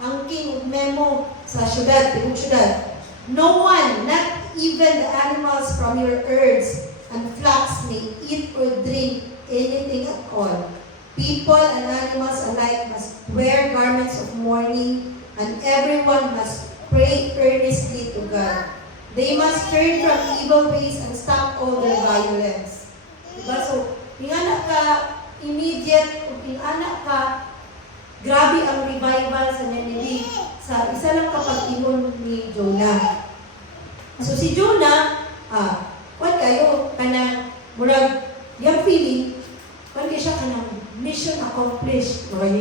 ang king og memo sa syudad, tibok syudad. No one, not even the animals from your herds and flocks may eat or drink anything at all. People and animals alike must wear garments of mourning, and everyone must pray earnestly to God. They must turn from evil ways and stop all their violence. Diba? So, ingana ka immediate o ingana ka grabe ang revival sa Nineveh sa isa lang kapag-ingon ni Jonah. So si Jonah, what kayo, kanang murag, yung feeling, kung siya kanang mission accomplished. Murag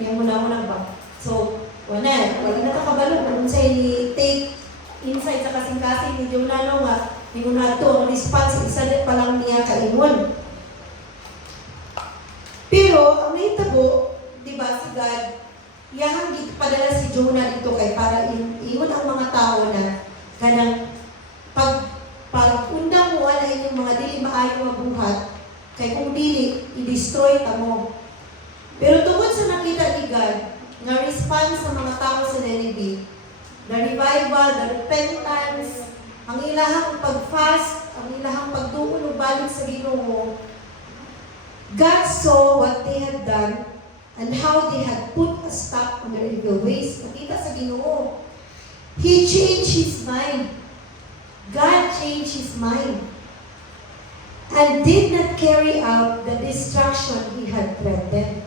yung muna-muna ba? So, wala na kakabalo kung sa'yo ni-take insight sa kasing-kasing ni Jonah no nga, yung na ito, ang response, isa pa lang niya kaingon. Pero, ang nahitabo, diba, si God, iyang padala si Jonah dito kay para iyon ang mga tao na kanang pag-undang mo na inyong mga dili maayong mabuhat, kay kung dili, i-destroy ka mo. Pero tungkol sa nakita ni God, na response sa mga tao sa Nineveh, the revival, the repentance, ang ilahang pag-fast, ang ilahang pagduon o balik sa Ginoo, God saw what they had done and how they had put a stop on their evil ways. Nakita sa Ginoo. He changed his mind. God changed his mind and did not carry out the destruction he had threatened.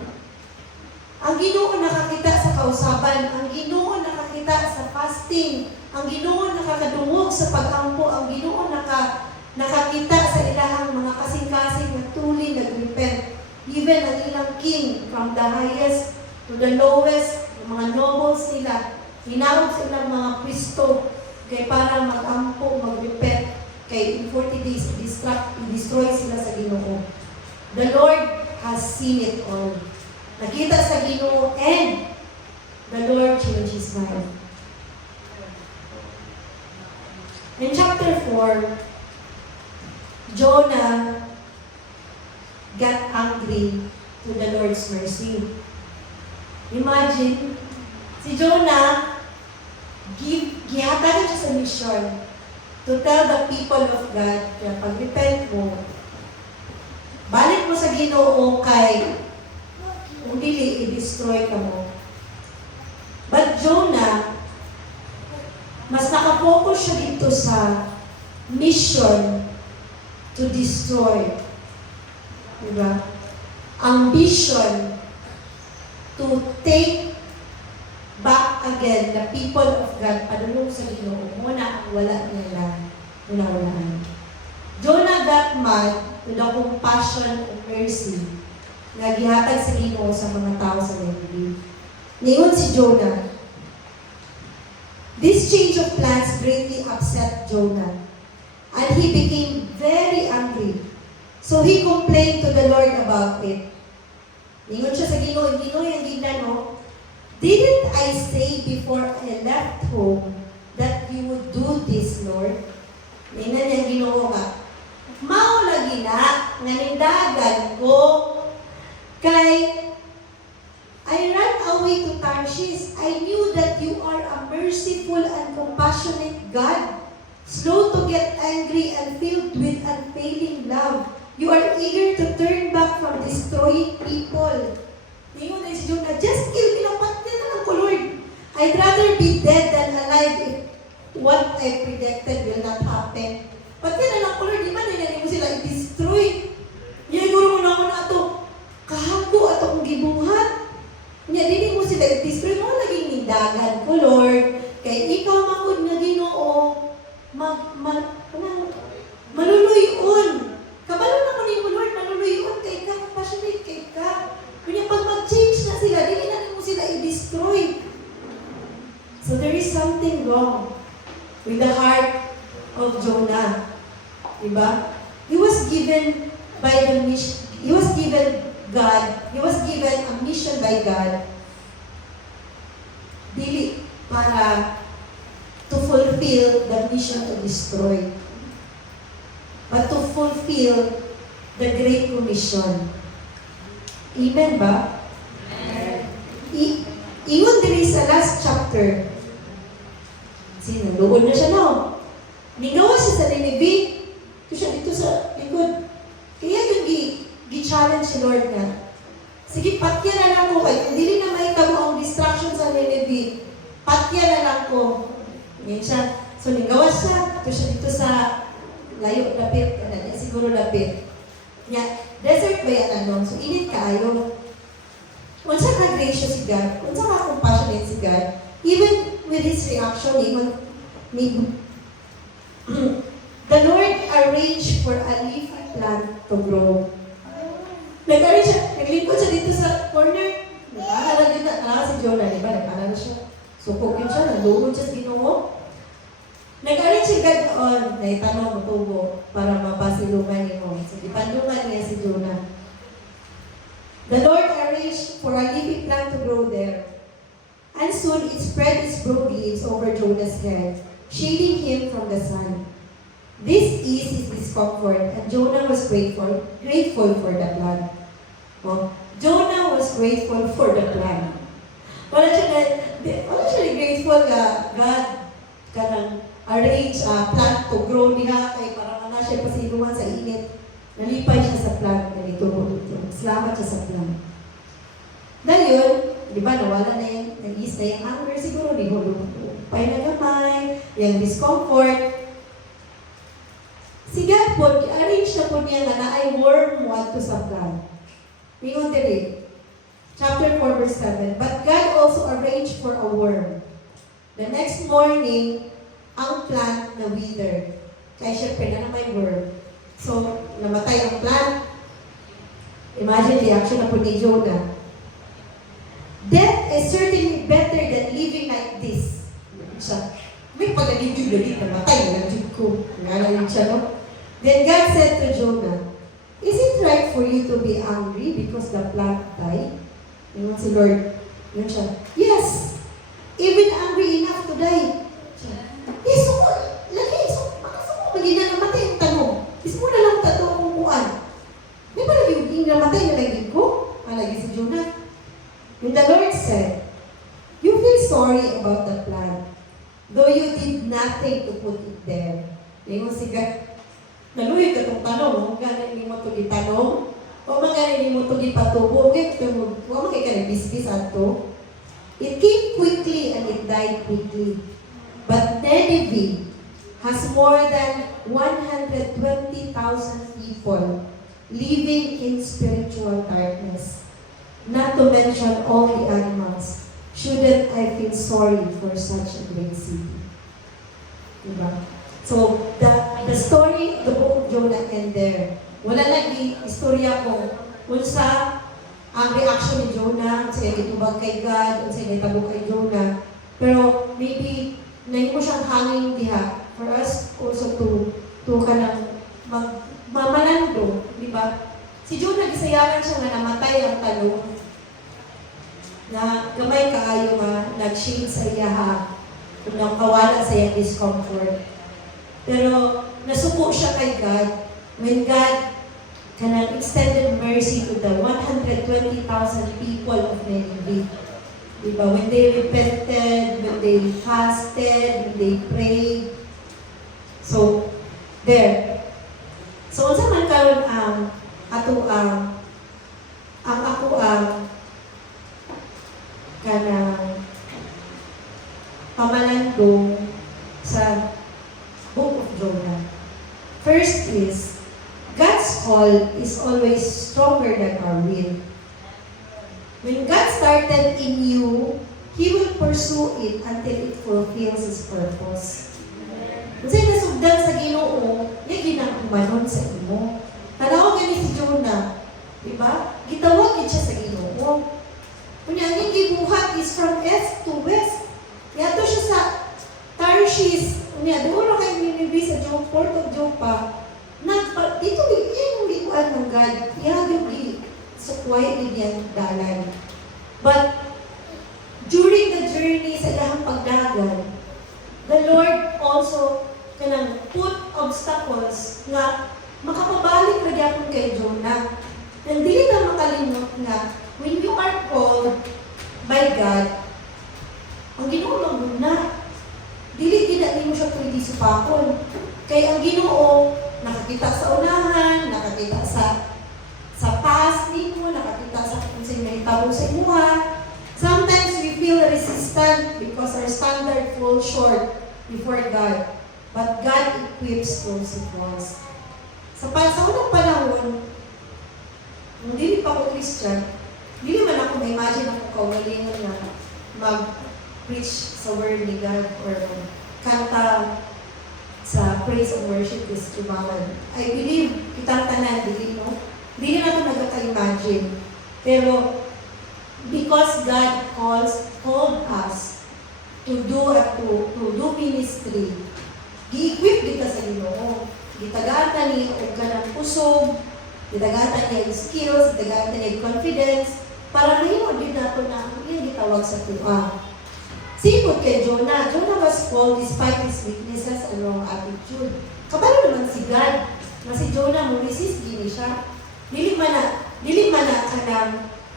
Ang Ginoo nakakita sa kausaban, ang Ginoo nakakita sa fasting, ang Ginoo nakakadungog sa pag-ampo, ang Ginoo nakakita sa ilahang mga kasing-kasing na tuli, nag-repent. Even ang ilang king, from the highest to the lowest, yung mga nobles nila, hinawag sa ilang mga pristo, kay para mag-ampo, mag-repent, kay in 40 days, i-destroy sila sa Ginoo. The Lord has seen it all. Nakita sa Ginoo, and the Lord changed his mind. In chapter 4, Jonah got angry to the Lord's mercy. Imagine, si Jonah, gihatagan siya sa mission to tell the people of God na pag-repent mo, balik mo sa Ginoo kay kung dili, i-destroy ka mo. But Jonah, mas nakafocus siya dito sa mission to destroy. Diba? Ang vision to take back again the people of God, padulong sa Ginoo, muna ang wala nila, unawalaan. Jonah got mad to the compassion and mercy na gihatag sa Ginoo sa mga tao sa Nineveh. Ngayon si Jonah, this change of plans greatly upset Jonah, and he became very angry. So he complained to the Lord about it. Ningon siya sa Ginoo, Ginoo yung ginano, didn't I say before I left home that you would do this, Lord? Ningon niya Ginoo ka, mao lagi na, nga nindagan ko, kay I ran away to Tarshish. I knew that you are a merciful and compassionate God, slow to get angry and filled with unfailing love. You are eager to turn back from destroying people. Ngayon na si Jonah, just kill me lang, pati na lang ko, Lord. I'd rather be dead than alive if what I predicted will not happen. Pati na lang ko, Lord, di ba nilagay mo sila i-destroy? Yan, guro mo na ako na ito. Kahako at akong gibuhat. Nya, dili mo sila i-destroy mo, naging nindagan ko, Lord. Kaya ikaw makod nga Ginoo, maluluyon. Kabalo na ko ni mo, Lord, maluluyon kay ka, passionate kay ka. Kanya pag mag-change na sila, dili na mo sila i-destroy. So there is something wrong with the heart of Jonah. Diba? He was given by the mission, he was given a mission by God, dili para to fulfill the mission to destroy, but to fulfill the Great Commission. Amen ba? Ingon diri sa last chapter, sinulood na siya, no? Ningawa siya sa Nineveh, ito siya dito sa likod. Kaya yung gi-challenge si Lord nga, sige, patya na lang ko, kaya hindi na may kamo ang distraction sa Nineveh, patya na lang ko. Ngayon siya, so ningawa siya, ito siya dito sa layo, lapit, siguro lapit. Nga, desert ba yan ano? So init kaayo. Unsa ka gracious si God, unsa ka compassionate si God, even with his reaction, the Lord arranged for a leafy plant to grow. Nag-arrange siya, naglingkod siya dito sa corner. Nag-aalala din na, si Jonah, di ba? Nag-aalala siya. Sukog yun siya, nag-lugod siya sa Ginoo. Nag-arrange si God on, naitanong mo tubo para mapasilungan niyo. So, ipandungan niya si Jonah. The Lord arranged for a leafy plant to grow there. And soon it spread its broad leaves over Jonah's head, shading him from the sun. This eased his discomfort, and Jonah was grateful for the plant. Oh, Jonah was grateful for the plant. Wala siya grateful nga God kanang arrange plant to grow niya kay para nga siya pasiluan sa init. Nalipay siya sa plant ganito. Salamat siya sa plant. Dahil yun, di ba nawala na yung nag-ease na yung hunger siguro ni Hulo. Pay na naman. yung discomfort. Si God po, i-arrange na po niya nga na ay worm mo ato sa plant. Mingon diri, chapter 4 verse 7, but God also arranged for a worm. The next morning, ang plant na wither. Kaya syempre na may worm. So, namatay ang plant. Imagine the action na po ni Jonah. Death is certainly better than living like this. Siya, may pag-alibig na dito, namatay na lang ko. Nalalim siya, no? Then God said to Jonah, is it right for you to be angry because the plant died? Yun si Lord. Yun siya, yes, even angry enough to die. Siya, yes, so, lagi, so, makasama, hindi na namatay ang tanong. Is mo na lang tato ang kumukuan. May pala yung namatay na lagi ko? Lagi si Jonah. And the Lord said, you feel sorry about the plant, though you did nothing to put it there. Yung si God, naluhin ka itong tanong, kung gano'n hindi mo ito gitanong, o mga hindi mo ito gipatubo, kung mga ka nagbisbis ato. It came quickly and it died quickly. But Nineveh has more than 120,000 people living in spiritual darkness. Not to mention all the animals. Shouldn't I feel sorry for such a great city? Diba? So, the story of the book of Jonah end there. Wala nang istorya kung sa ang reaction ni Jonah, sa itubag kay God, sa itabo kay Jonah. Pero maybe, nahimo siyang hanging diha for us also to kanang mamalando, di ba? Si Jonah, gisayaran siya nga namatay ang talong na gamay kaayo nga nag-shade sa iyaha kung nakawala sa iyang discomfort. Pero nasuko siya kay God when God kanang extended mercy to the 120,000 people of Nineveh. Diba? When they repented, when they fasted, when they prayed. So, there. So, unsa man karon ang ako kanang pamalandong sa Book of Jonah. First is, God's call is always stronger than our will. When God started in you, He will pursue it until it fulfills His purpose. Kung sa'yo nasugdan sa Ginoo, yung ginaganon sa imo. Tanaw gani si Jonah, di ba? Gitawag siya sa Ginoo. Kunya, ang gibuhat is from east to west. Yato siya sa Tarshish. Kunya, doon na kayo Nineveh sa Port of Joppa. Dito yung likuan ng God. Iyagin sukway din dalan. But, during the journey sa lahang pagdagan, the Lord also kanang put obstacles nga makapabalik na gyapon kay Jonah. And dili na makalimot nga, when you are called by God, ang Ginoo magmuna. Dili gina mo siya pwede supakon. Kaya ang Ginoo, nakakita sa unahan, nakakita sa past nimo, nakakita sa kung sino may tabo sa imuha. Sometimes we feel resistant because our standard falls short before God. But God equips those who falls. Sa unang panahon, nung dili pa ako Christian, dili man ako ma-imagine ako kaugalingon na mag-preach sa word ni God or kanta sa praise and worship this tumaman. I believe, kitang tanan, dili, no? Dili na ito nagkaka-imagine. Pero, because God called us to do ministry, gi-equip kita sa Ginoo. Gitagatan niya o kanang usog, gitagatan niya yung skills, gitagatan niya yung confidence, para mahimo din nato na iyan gitawag sa tuwa. Sipot kay Jonah. Jonah was called despite his weaknesses and wrong attitude. Kabalo naman si God, na si Jonah mo resist gini siya. Dili man na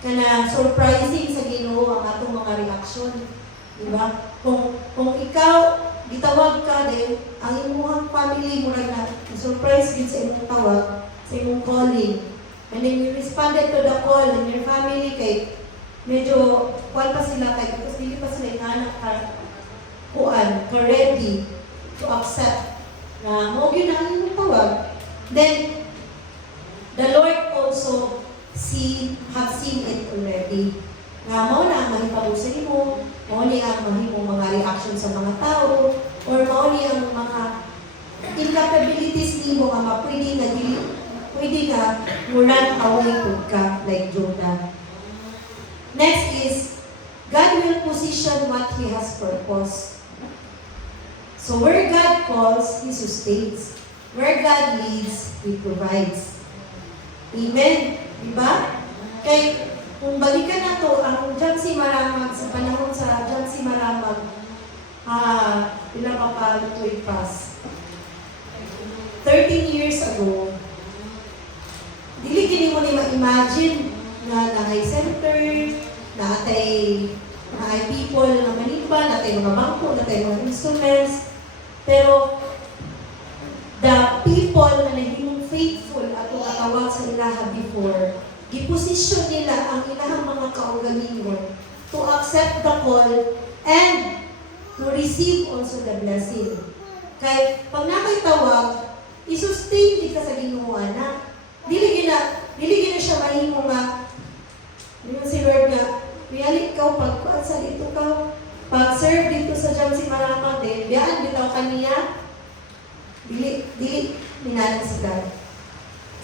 kanang surprising sa Ginoo ang atong mga reaksyon. Diba? Kung ikaw gitawag ka din, ang imong family mo na surprise din sa imong tawag, sa imong calling. And then you responded to the call and your family kay medyo kuwan pa sila kay because dili pa sila inanak ka ready. to accept na mo yun ang inyong tawag. Then, the Lord also have seen it already. Nga mo na ang mahipabusin mo, mo ni ang mahimong mga reaction sa mga tao, or mo ni ang mga incapabilities ni mo nga pwede ka run away po ka like Jonah. Next is, God will position what He has purpose. So where God calls, He sustains. Where God leads, He provides. Amen? Diba? Kaya kung balikan na to, ang John C. Maramag, sa panahon sa John C. Maramag, ilang kapalitoy pass. 13 years ago, dili kini mo ni ma-imagine na naay center, naatay people na manimba, naatay mga bangko, naatay mga instruments. Pero, the people na naging faithful at nakawag sa ilaha before, giposisyon nila ang ilahang mga kaugalingon to accept the call and to receive also the blessing. Kaya pag nakitawag, isustain di ka sa Ginoo na. Dili gina siya mahimo nga. Yung si Lord nga, piyalik ka pagkuan sa dito ka, pag-serve dito sa John C. Maramag din, biyaan bitaw kaniya, dili minalang sa God.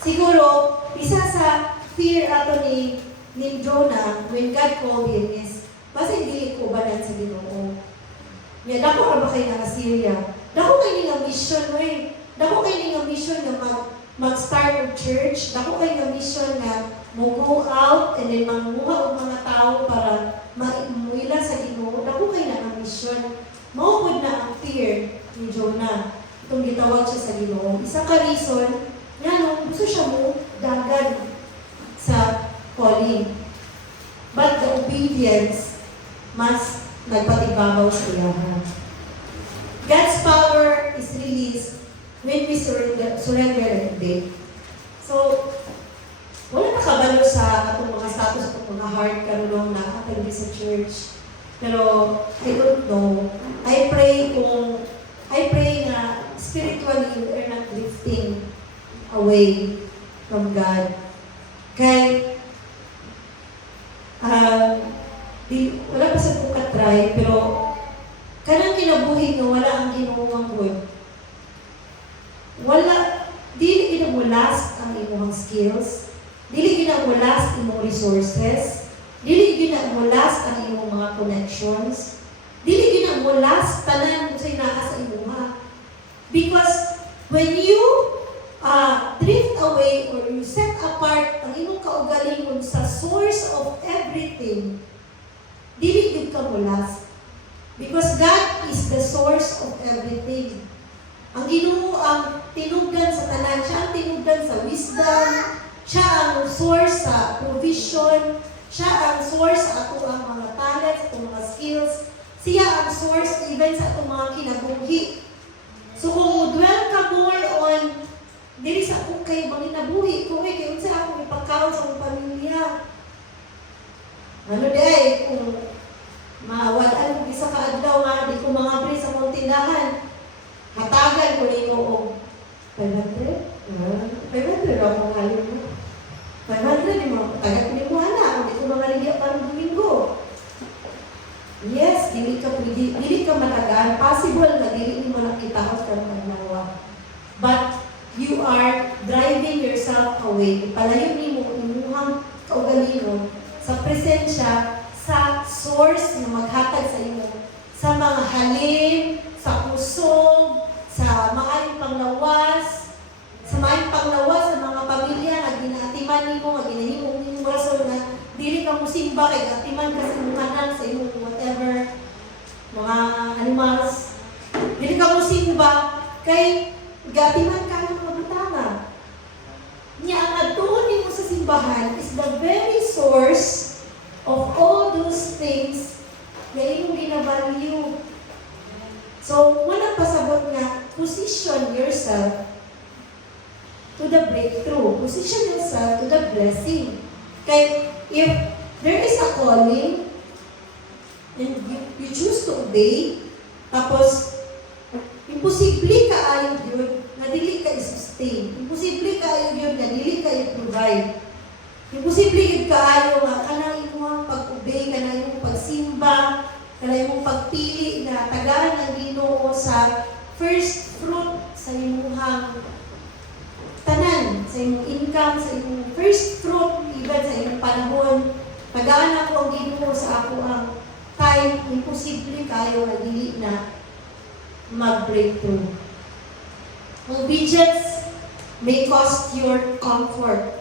Siguro, isa sa fear ato ni Jonah when God called him is, basta hindi ko balan sa Ginoo. Nga, dako ka ba kayo ng Assyria? Dako kayo nga mission mo eh. Dako kayo nga mission na mag-start ng church. Dako kayo nga mission na go out and then manguha ang mga tao para maimuila sa Ginoo. Dako kayo na mission. Maupod na ang fear ni Jonah. Itong gitawag siya sa Ginoo. Isa ka reason, nga no, gusto siya mo dagan sa calling. But the obedience mas nagpatibabaw sa iyahan. God's power is released when we surrender and obey. So, wala na kabalo sa atong mga status at mga heart karulong na atong sa church. Pero, I don't know. I pray na spiritually we are not drifting away from God. Kaya, wala pa sa kong katry, pero kanang kinabuhi nga wala ang ginuwang good. Dili ginamulas ang imong skills, dili ginamulas imong resources, dili ginamulas ang imong mga connections, dili ginamulas tanan sa inaka sa imuha. Because when you drift away or you set apart ang imong kaugalingon sa source of everything, dili gid ka mulas. Because God is the source of everything. Ang Ginoo ang tinugdan sa tanan, siya ang tinugdan sa wisdom, siya ang source sa provision, siya ang source sa ato ang mga talents, ato mga skills, siya ang source even sa ato mga kinabuhi. So kung dwell ka more on dili sa akong kay mga kinabuhi, kung kay unsa akong ipagkaon sa akong pamilya. Ano day, kung mawalan ko isa ka adlaw nga di ko mga pre sa mong tindahan, hatagan ko nimo og 500? 500 ako ng halin mo. 500 di mo, tagad ko nimo ana, di ko mga ligya parang Domingo. Yes, dili ka matagaan. Possible na dili mo nakitahos ka ng magnawa. But you are driving yourself away. Ipalayo ni mo imuhang kaugalingon sa presensya sa source na maghatag sa imo sa mga halin, sa kusog, sa maayong panglawas, sa mga pamilya na ginatiman nimo, nga ginahimong nimo rason na dili ka musimba kay atiman ka sa imuhanan sa imong whatever mga animals. Dili ka musimba kay gatiman ka ng mga butanga. Nya ang adtuon nimo sa simbahan is the very source of all those things na imong ginavalue. So, wala pasabot nga, position yourself to the breakthrough. Position yourself to the blessing. Kaya, if there is a calling, and you choose to obey, tapos, Imposible kaayo yun na dili ka i-sustain. Imposible kaayo yun na dili ka i-provide. Imposible yun kaayo nga kanang imong pag-obey, kanang imong pagsimba, kanang imong pagpili na tagaran ng Ginoo sa first fruit sa imong tanan, sa imong income, sa imong first fruit, even sa imong panahon. Tagaan ako ang Ginoo sa ako ang time, imposible kayo na dili na mag-breakthrough. Obedience may cost your comfort,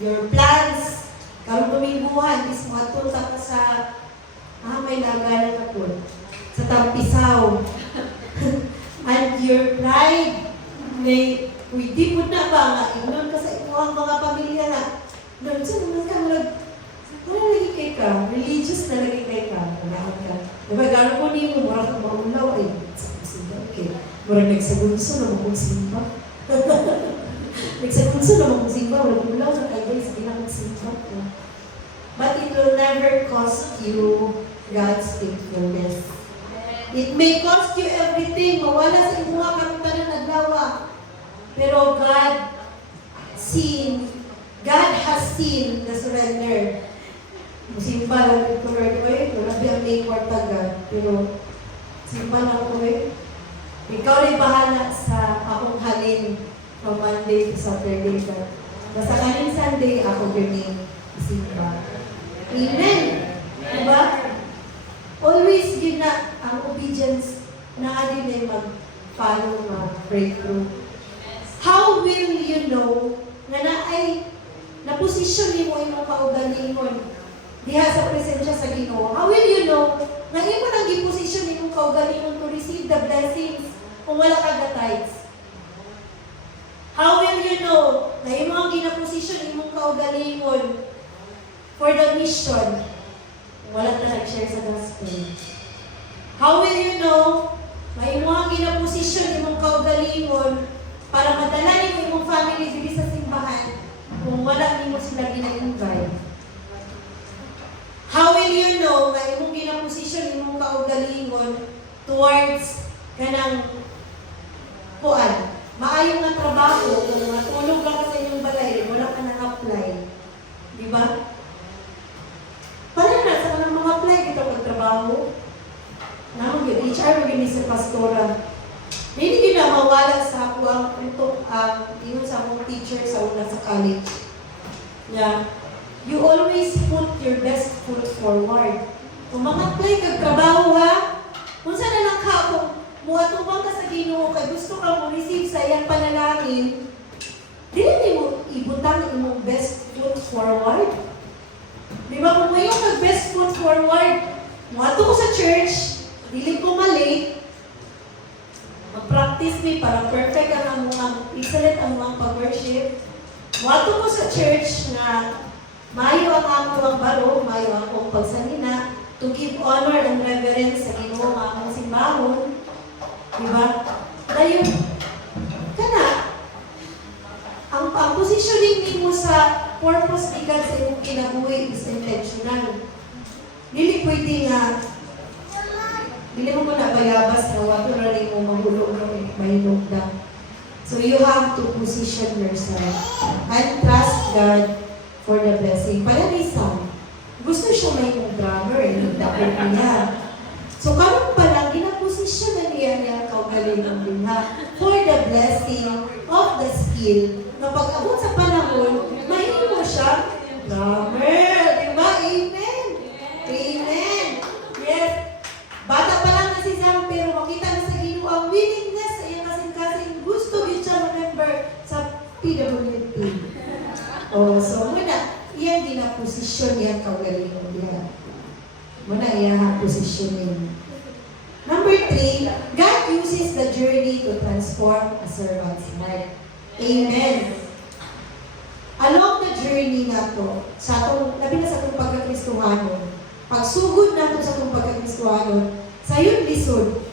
your plans. Karong tumingguhan, is mga tulta ka sa may nagana na po, sa tampisaw. And your pride may, di mo na ba nga, inon ka sa imuhang mga pamilya na, doon sa naman ka, wala lagi kay ka, religious na lagi kay ka, kailangan ka. Diba, gano'n po niyo, mura kang maulaw, ay, okay. Mura nagsagunso na mong simba. Nagsagunso na mong simba, wala ulaw na kayo, sa ginang simba. But it will never cost you God's faithfulness. It may cost you everything, mawala sa imuha kang tanan adlaw. Pero God has seen the surrender. Simba lang ito, Lord, wala biyang may kwarta God. Pero simba lang ko ikaw rin bahala sa akong halin from Monday to Saturday God. Basta kanin Sunday, ako rin simba. Amen! Diba? Always yun na ang obedience na din ay mag-follow, mag-breakthrough. How will you know na na-position mo yung kaugalingon diha sa presensya sa Ginoo? How will you know na imo nang gi-position yung kaugalingon to receive the blessings kung wala ka ga tithes? How will you know na imo ang gina-position imong kaugalingon for the mission? Wala na nag-share sa gospel. How will you know na imo ang gina-position imong kaugalingon para madala niyo imong family diri sa simbahan kung wala nimo sila gina-invite? How will you know na imong gina-position imong kaugalingon towards kanang kuan? Maayo nga trabaho, kung matulog lang ka sa inyong balay, wala ka nang-apply. Di ba? Para na sa mga apply dito pagtrabaho. Naman yun, HR mo sa pastora. Hindi yun na mawala sa ako ang ingon sa akong teacher sa una sa college. Yeah. You always put your best foot forward. Kung mag-apply kag trabaho ha, kung saan na lang ka, kung muatubang ka sa Ginoo, kay gusto ka mo receive sa iyang panalangin, dili mo ibutang imong best foot forward. Di ba, kung ngayon mag-best foot forward, muato ko sa church, dili ko malate, mag-practice me para perfect ang mga excellent ang mga pag-worship. Muato ko sa church na mayo ang ako ang baro, mayo ang akong pagsanina, to give honor and reverence sa Ginoo nga akong simbahon. Diba? Dayon, ang positioning nimo sa purpose ni God sa imong kinabuhi is intentional. Dili pwede nga, dili mo na bayabas na wato na rin mo mahulog ng mahulog na. So you have to position yourself and trust God for the blessing. Para may song, gusto siya may yung drummer, dapat niya. So karon pa lang, ginaposisyon na niya kaugalingon din ha, for the blessing of the skill. Na pag-abot sa panahon, mahimo siya, drummer, di ba? Amen! Amen! Yes! Bata pa lang na si Sam, pero makita na sa Ginoo ang willingness sa iyang kasing-kasing gusto din siya ma-member sa PWT. Oh, so muna, iyan din ang posisyon niya kaugalingon diha. Muna iyan ang positioning. Number 3, God uses the journey to transform a servant's heart. Amen. Along the journey na to, sa atong, labi na sa atong pagkakristuhanon, pagsugod na to sa atong pagkakristuhanon, sa yun lisod.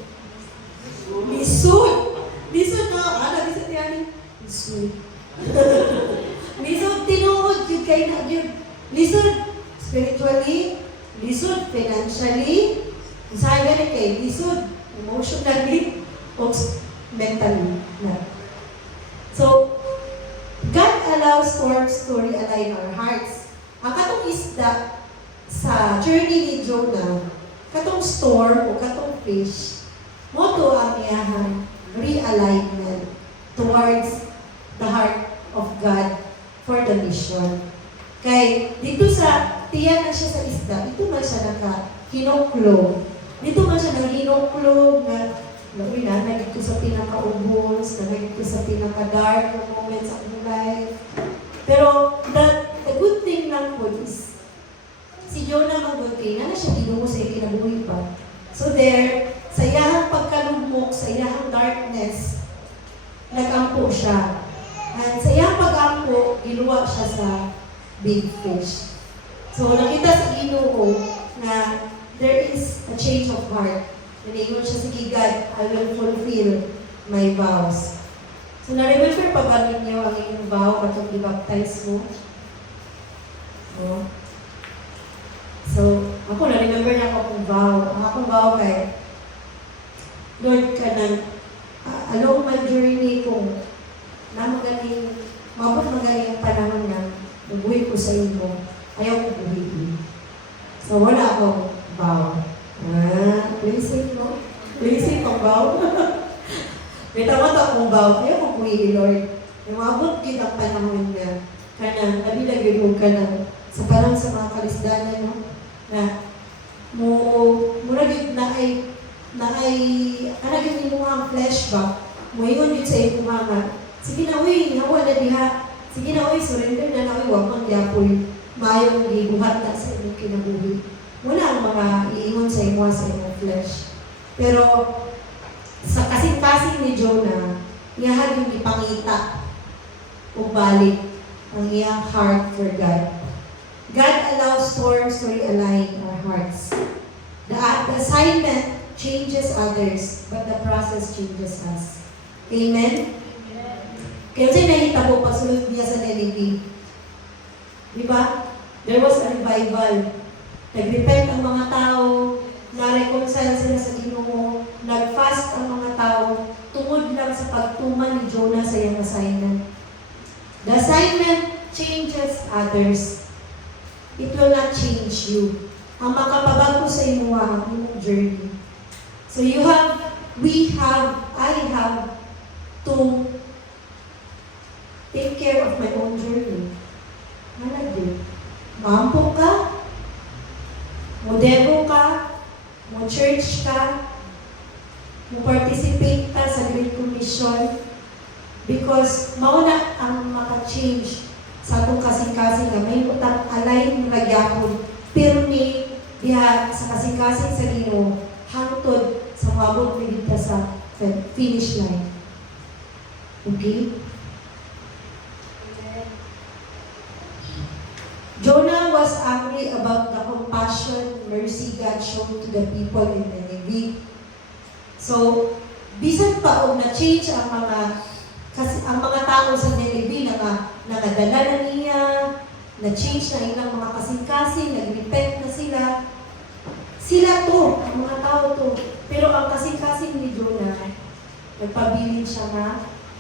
Lisod na, lisod yan. Lisod. Lisod, tinuod, yun kayo na, yun. Lisod, spiritually, lisod, financially, usahay ganit kay lisod, emotionally, o mentally na. So, God allows storms to realign our hearts. Ang katong isda sa journey ni Jonah, katong storm o katong fish, mo to ang iyahang realignment towards the heart of God for the mission. Kay dito sa tiyan na siya sa isda, dito man siya naka-hinoklog. Dito man siya nag-hinoklog na nagito sa pinaka-ubos, nagito sa pinaka-dark moments of life. Pero the good thing lang po is, si Jonah mag-good na siya ginungo sa ikinabuhi pa. So there, sa iyahang pagkalugmok, sa iyahang darkness, nag-ampo siya. At sa iyang pag-ampo, giluwa siya sa big fish. So nakita sa Ginoo na there is a change of heart. Naningon siya, sige God, I will fulfill my vows. So na-remember pa ba ninyo ang inyong vow katong i-baptize mo? So, ako na-remember na ako akong vow. Ang akong vow kay Lord ka ng along my journey kung mabot magaling ang panahon na nabuhay ko sa inyo, ayaw ko buhay. So, wala akong vow. Basic, no? Basic ang vow. May tama ito akong vow. Ayaw ko buhay, Lord. Yung mabot din ang panahon na kanang nabilagay ka na sa parang sa mga kalisdanan, no? Na mura yun na ay kanagin mo ang flashback mo yun yun sa iyong mga sige na uy, hawa na diha sige na uy, surrender na uy, wag mang diapoy mayong gibuhat na sa inyong kinabuhi muna ang mga iingon sa iyong flesh pero sa kasing-kasing ni Jonah iyahan yung ipangita o balik ang iyang heart for God. God allows storms to realign our hearts. The assignment changes others, but the process changes us. Amen? Kaya sa'yo nakita po pagsulot niya sa Nineveh. Di ba? There was a revival. Nag-repent ang mga tao, na-reconcile sila sa Ginoo, nag-fast ang mga tao, tungod lang sa pagtuman ni Jonah sa iyang assignment. The assignment changes others. It will not change you. Ang makapabago sa imo ang imong journey. So I have to take care of my own journey. Ano din? Maampok ka, modebo ka, mo church ka, mo participate ka sa Great Commission because mauna ang maka-change sa atong kasing-kasing na may utang alay mo nagyapon pirmi diha sa kasing-kasing sa Ginoo hangtod sa mabot mi dito sa finish line. Okay? Jonah was angry about the compassion, mercy God showed to the people in Nineveh. So, bisan pa og na-change ang mga tao sa Nineveh na nagadala na niya, na-change na ilang mga kasing-kasing, nag-repent na sila. Sila to, ang mga tao to. Pero ang kasing-kasing ni Jonah, nagpabilin siya na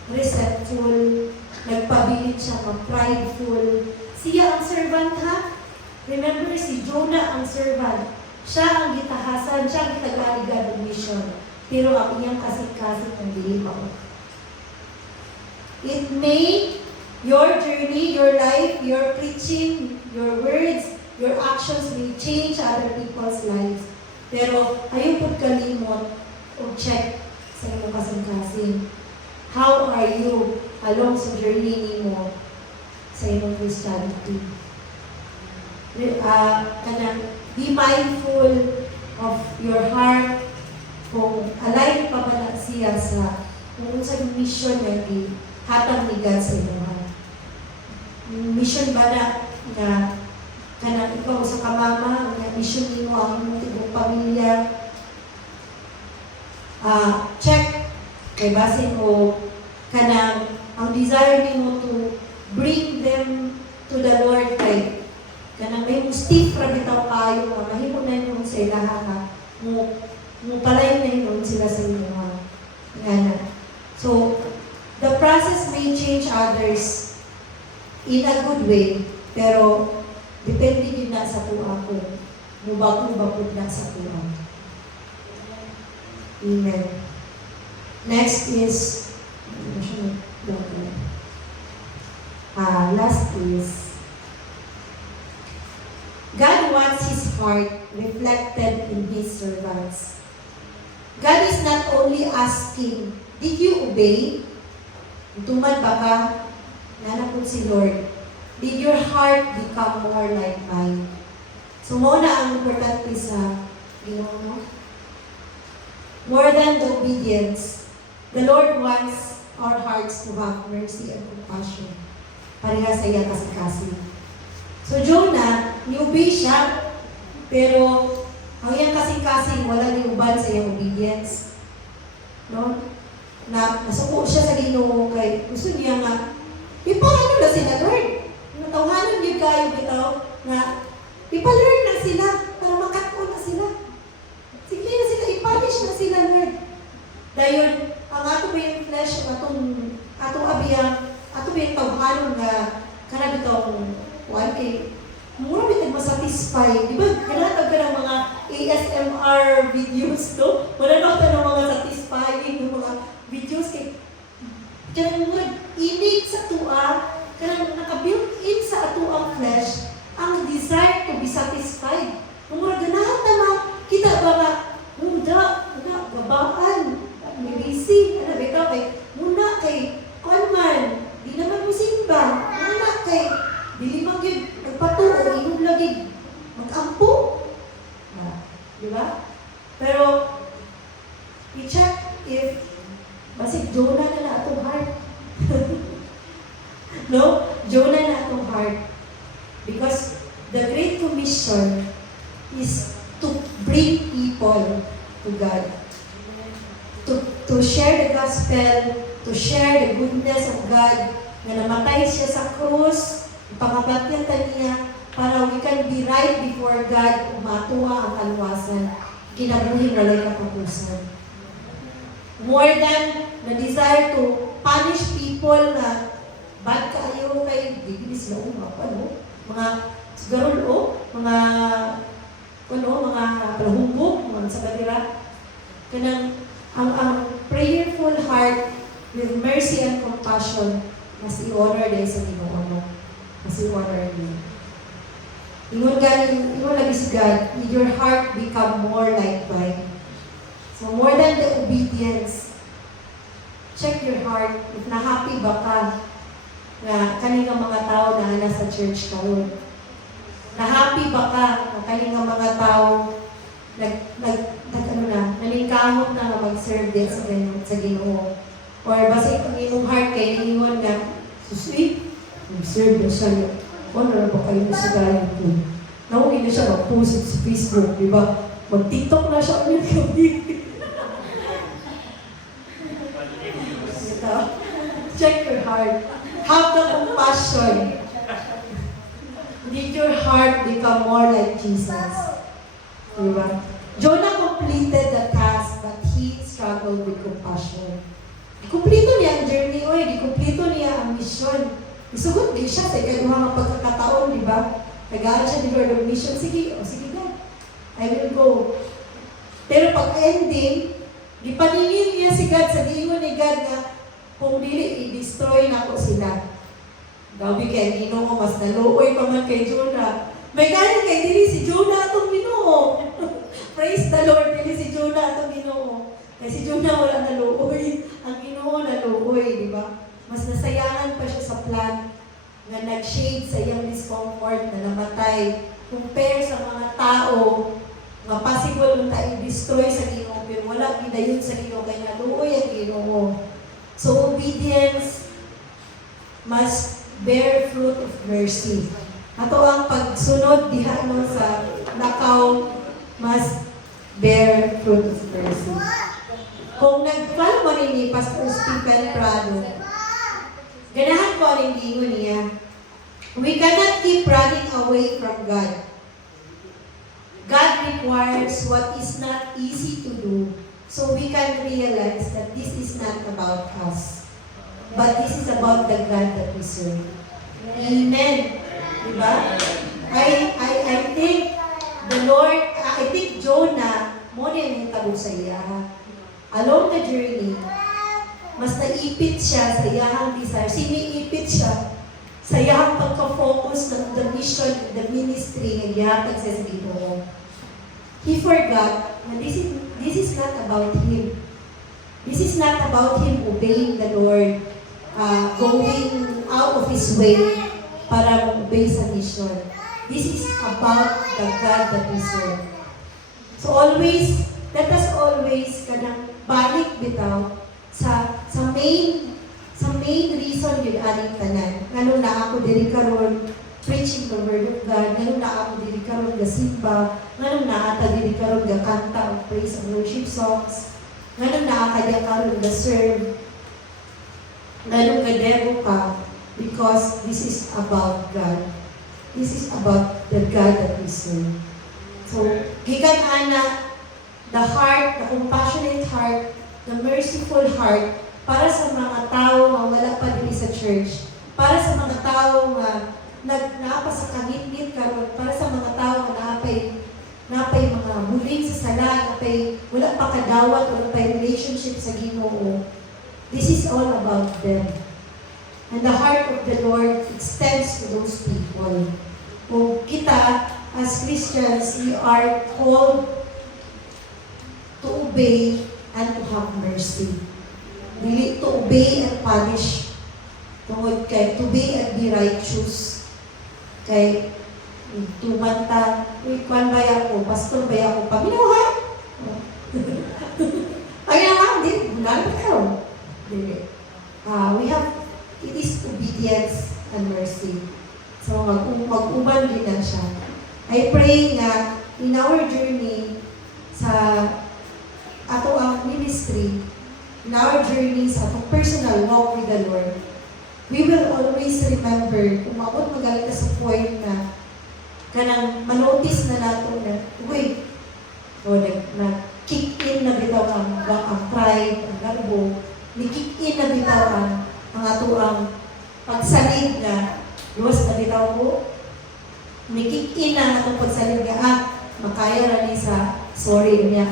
resentful, nagpabilin siya na prideful. Siya ang servant ha? Remember, si Jonah ang servant. Siya ang gitahasan, siya ang gitagaligan ng mission. Pero ang iyang kasing-kasing ang dilim ako. It may, your journey, your life, your preaching, your words, your actions may change other people's lives. Pero ayaw po kalimot o check sa iyong kasing-kasing. How are you along sa journey mo sa iyong Christianity? Be mindful of your heart kung align pa ba na siya sa kung sa mission na hatang ni God sa iyong heart. Mission ba na kanang ikaw sa kamama, na mission mo ang imong tibok pamilya. Check kay basin mo kanang ang desire nimo to bring them to the Lord kay kanang may stiff ra bitaw kayo nga mahimo na yung sa ilaha ka mo palayon na yun sila sa inyo ha. Ngana. So, the process may change others in a good way, pero depende din na sa tuwa ko. Mubag-ubag na sa tuwa. Amen. Next is, last is, God wants His heart reflected in His servants. God is not only asking, did you obey? Tumad ba ka? Nanapod si Lord. Did your heart become more like mine? So, muna ang importante sa Ginoo, no? More than the obedience, the Lord wants our hearts to have mercy and compassion. Pareha sa iya kasi. So, Jonah, ni-obey siya, pero ang iyang kasing-kasing, wala niuban sa iyang obedience. No? Nasuko siya sa Ginoo kay gusto niya nga, ipaano na sila, Lord? Natawhanan niyo kayo bitaw na ipa-learn na sila para makatko na sila. Sige na sila, i-punish na sila, Lord. Dayon, ang ato ba yung flesh, atong abiyang, ato ba yung tawhanon na kanang itong one kay mura bitag masatisfy. Di ba? Ganatag ka ng mga ASMR videos, no? Mananaw ka ng mga satisfying ng mga videos kay kanang mura init sa tua, kanang naka-built-in sa ato ang flesh, ang desire to be satisfied. Mura ganahan na kita ba nga, gabaan, may busy, bitaw kay, muna kay, man, di naman mo simba, muna kay, dili magyud nagpatuo, inom lagi, mag-ampo. Di ba? Pero, i-check if basig Jonah na atong heart. No? Jonah na atong heart. Because the Great Commission is to bring people to God. To share the gospel, to share the goodness of God, na namatay siya sa krus, pangabatyan niya, para we can be right before God, matuwa ang kalwasan, kinabuhi na lang katapusan. More than the desire to punish people na bad kayo kay di sila umapa, no? Mga sigarulo, mga palahumbog, mga sabatira. Kanang ang prayerful heart with mercy and compassion mas i-honor dahil sa Ginoo. Mas i-honor niyo. Ingon lagi si God, will your heart become more like mine. So more than the obedience, check your heart if na-happy ba ka na kaning mga tao na nasa church karon. Na-happy ba ka na kaning mga tao nalingkamot na mag-serve din sa Ginoo. Or basta kung inyong heart kay ningon nga, susweet, mag-serve na siya. Honor ba kayo sa gaya ko? Naungin na siya mag-post sa Facebook, di ba? Mag-TikTok na siya ulit kami. Check your heart. Have the compassion. Did your heart become more like Jesus? Diba? Jonah completed the task, but he struggled with compassion. Kumpleto niya ang journey, kumpleto niya ang mission. Isugot din siya sa ikaduha ng pagkakataon, di ba? Nag-aaral siya di Lord of mission. Sige God. I will go. Pero pag ending, ipaningin niya si God sa diingon ni God na kung dili, i-destroy na ko sila. Gabi kay Ginoo, mas naluoy pa man kay Jonah. May galing kay dili si Jonah atong Ginoo. Praise the Lord, dili si Jonah atong Ginoo. Kasi si Jonah wala naluoy. Ang Ginoo naluoy, di ba? Mas nasayangan pa siya sa plan na nag-shade sa iyang discomfort na namatay compare sa mga tao nga possible nung tayo destroy sa Ginoo pero wala gidayon sa Ginoo kay naluoy ang Ginoo. So obedience must bear fruit of mercy. Ato ang pagsunod diha no sa lakaw must bear fruit of mercy. Kung nag-follow mo ni Pastor Stephen Prado, ganahan ko ang gingon niya, we cannot keep running away from God. God requires what is not easy to do so we can realize that this is not about us. about the God that we serve. Amen. Diba? I think the Lord, I think Jonah, mo na yung tabo sa iya. Along the journey, mas naipit siya sa iyahang desire. Siniipit siya sa iyahang pagka-focus ng the mission, the ministry, ng gihatag sa Ginoo. He forgot na this is not about him. This is not about him obeying the Lord, going out of his way para obey sa mission. This is about the God that we serve. So always, let us always kanang balik bitaw sa main reason yun aning tanan. Ngano na ako diri karon preaching the word of God, ngano na ako diri karon gasimba, ngano na ata diri karon gakanta og praise and worship songs, ngano na kaya karon ga serve, ngano ga demo ka, because this is about God. This is about the God that we serve. So, gikan ana, the heart, the compassionate heart, the merciful heart, para sa mga tao na wala pa din sa church, para sa mga tao na naapa sa kagitgit karon, para sa mga tao na napay mga buling sa sala, napay wala pa kadawat, wala pa relationship sa Ginoo. This is all about them. And the heart of the Lord extends to those people. Kung kita, as Christians, we are called to obey and to have mercy. Dili to obey and punish. Tungod kay, to obey and be righteous. Kay, tumanta, uy, kwan ba ako, pastor ba ako, paminawahan? Ay, naman, di, bulan ka. Dili. It is obedience and mercy. So, mag-uban din na siya. I pray nga, in our journey sa ato ang ministry, in our journey sa atong personal walk with the Lord, we will always remember, kung maabot magalit sa point na kanang manotice na nato na, wait, o na-kick in na bitaw ang pride, ang garbo, ni-kick in na bitaw ang ato ang pagsalig na luwas na bitaw ko, ni-kick in na atong pagsalig nga, makaya na ni sa sorry niya.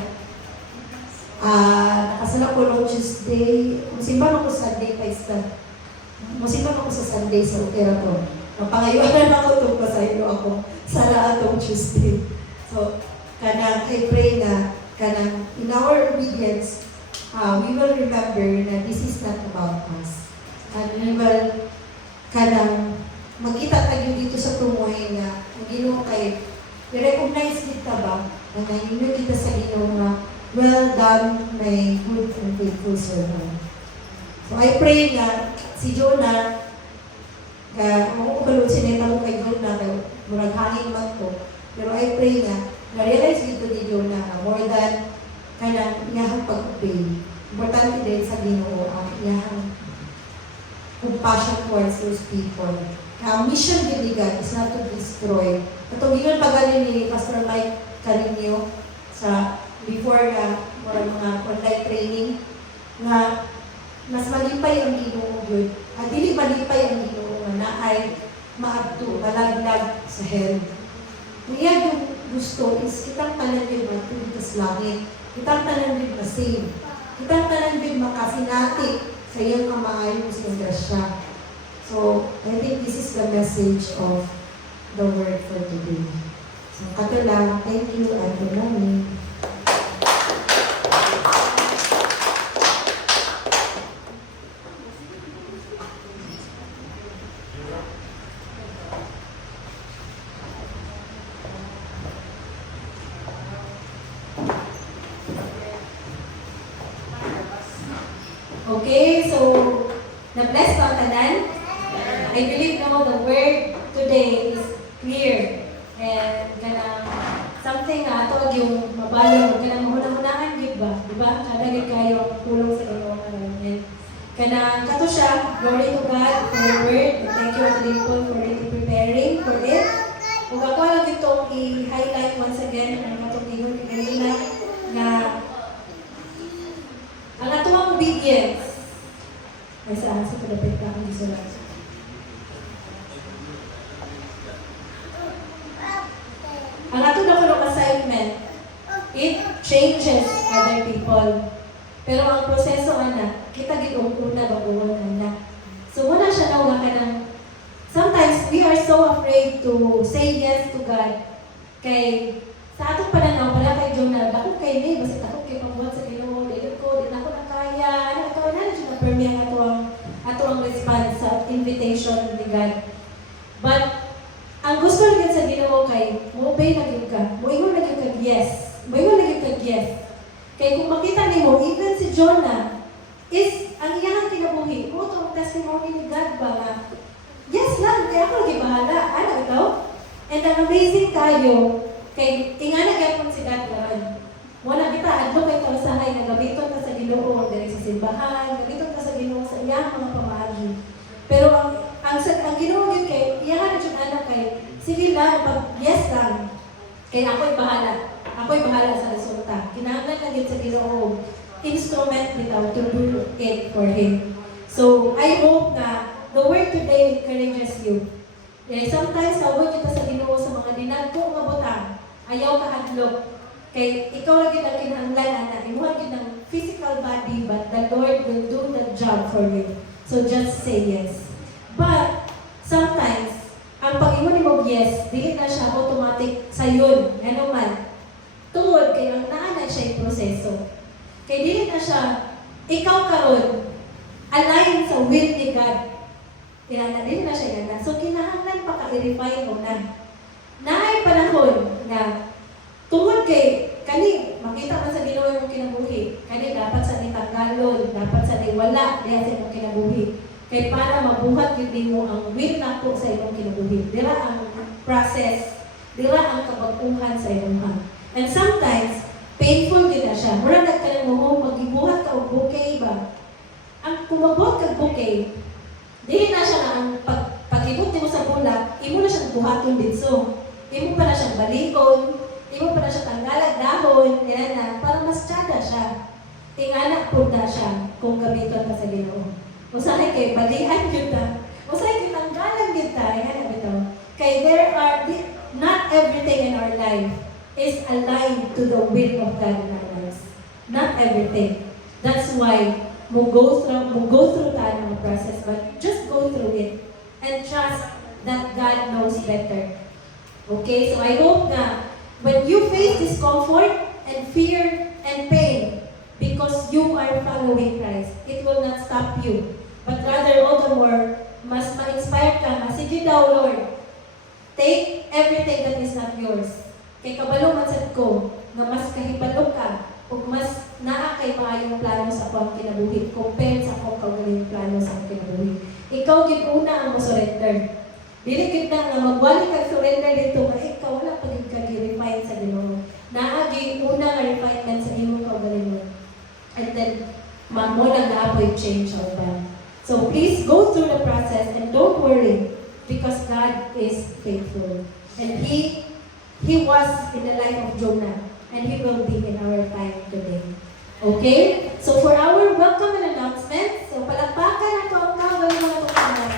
Nakasala ko noong Tuesday, musipan ako sa Sunday pa istan. Musipan ako sa Sunday sa Utera ko. Mapangayuan ako itong pasaylo ako sa atong Tuesday. So, kanang I pray na, kanang in our obedience, we will remember na this is not about us. And we will, kanang, magkita tayo dito sa tumuhay na, ang Ginoo kay, i-recognize kita ba, na nangyayari kita sa Ginoo na, well done, my good and faithful servant. So I pray na si Jonah, ako balod sinita mo kay Jonah, murag hangin man ko, pero I pray na-realize dito ni Jonah na more than kanang iyahang pag-obey. Importante din sa Ginoo ang iyahang compassion towards those people. Ang mission din ni God is not to destroy. Itong yun pagaling ni Pastor Mike Carinio sa before mga online training na mas malipay ang Ginoo yun. At dili malipay ang Ginoo na ay maadto, malaglag sa hell. Kaya yung gusto is kitang tanan yun matulog sa langit. Kitang tanan yun ma-save. Kitang tanan yun makasinati sa iyang kamaayong sa grasya. So, I think this is the message of the word for today. So, kato lang, thank you and good morning. Okay, so, na-bless pa ang tanan? I believe now the word today is clear. And kanang something ato yung mabalong, kanang mahunang-hunahan gid ba? Diba? Kadagit kayo tulong sa Ginoo ngayon. Kanang kato siya, glory to God for the word. Thank you to Dimple for preparing for it. Kung ako lang itong i-highlight once again ang katong ingon ni kanina na ang atong obedience Ay sa kadapit ka akong gisulat. Ang ato na ko assignment, it changes other people. Pero ang proseso, anak, kita gitong-una baguhan, anak. So, muna siya na ka ng, sometimes we are so afraid to say yes to God. Kay, sa atong pananaw, pala kay Jonah, ako kay May, basta ako kay pagbuhat sa Ginoo, dito ko, din ako nakaya, ito na siya na permi ang ato ang response sa invitation ni God. But, ang gusto lang sa Ginoo kay, mo-obey na yun ka, mo-ingon na yun ka, yes. Mo-ingon na yun ka, yes. Kaya kung makita niyo, even si Jonah, is ang iyang kinabuhi, mo itong testimony ni God ba nga, yes lang, kaya ako lagi bahala, ano ito? And ang amazing tayo, kay ingana gyapon si God karon. Wala kita adlo kay kausahay na gamiton ta sa Ginoo diri sa simbahan, gamiton ta sa Ginoo sa iyang mga pamaagi. Pero ang Ginoo gyud kay iyang jud anak kay sige lang pag yes lang. Kay ako'y bahala. Ako'y bahala sa resulta. Kinahanglan lang gyud sa Ginoo instrument bitaw to do it for Him. So I hope na the word today encourages you. Sometimes tawag kita sa Ginoo sa mga dinagko nga butang. Ayaw ka hadlok. Kay ikaw lagi ang kinahanglan ana. Imuha gyud ng physical body but the Lord will do the job for you. So just say yes. But sometimes ang pag-ingon nimo yes, dili na siya automatic sayon. Ano man. Tungod kay ang naa na siya proseso. Kay dili na siya ikaw karon align sa will ni God. Kaya na din na siya ganda. So, kinahanglan pa ka-i-refine mo na. Naay panahon na tungod kay, kani, makita man sa Ginoo yung kinabuhi. Kani, dapat sa itanggalon, dapat sa wala, diya sa imong kinabuhi. Kay para mabuhat yun mo ang will na po sa imong kinabuhi. Dira ang process, dira ang kabaguhan sa imong hang. And sometimes, painful din na siya. Mura nagkalang mo, mag-ibuhat ka o bouquet ba? Ang kumabot kag bouquet, dili na siya na ang pag-ibot mo sa bulak, imo na siyang buhaton dito. Imo pa na siyang balikon, imo pa na siyang tanggalag dahon, yan na, para mas tsada siya. Tingana po na siya kung gamiton pa sa Ginoo. Usahay kay balihan kita, usahay kay tanggalan kita, yan na bito. Kay not everything in our life is aligned to the will of God in our lives. Not everything. That's why we'll go through that process, but just go through it and trust that God knows better. Okay, so I hope that when you face discomfort and fear and pain because you are following Christ, it will not stop you, but rather all the more, mas ma-inspire ka, sige daw Lord, take everything that is not yours. Kay kabalo man sad ko, na mas kahibalo ka, ug mas naa kay maayong plano sa akong kinabuhi compared sa akong kaugalingong plano sa akong kinabuhi. Ikaw gid una ang mo-surrender. Dili gid na nga magbalik kag surrender dito nga ikaw wala pa gid ka gi-refine sa Ginoo. Naa gid una nga refinement sa imong kaugalingong. And then mo na naapoy change sa uban. So please go through the process and don't worry because God is faithful. And He was in the life of Jonah. And He will be in our time today. Okay? So for our welcome and announcement, so palakpakan ako ang kawal mga tumanan.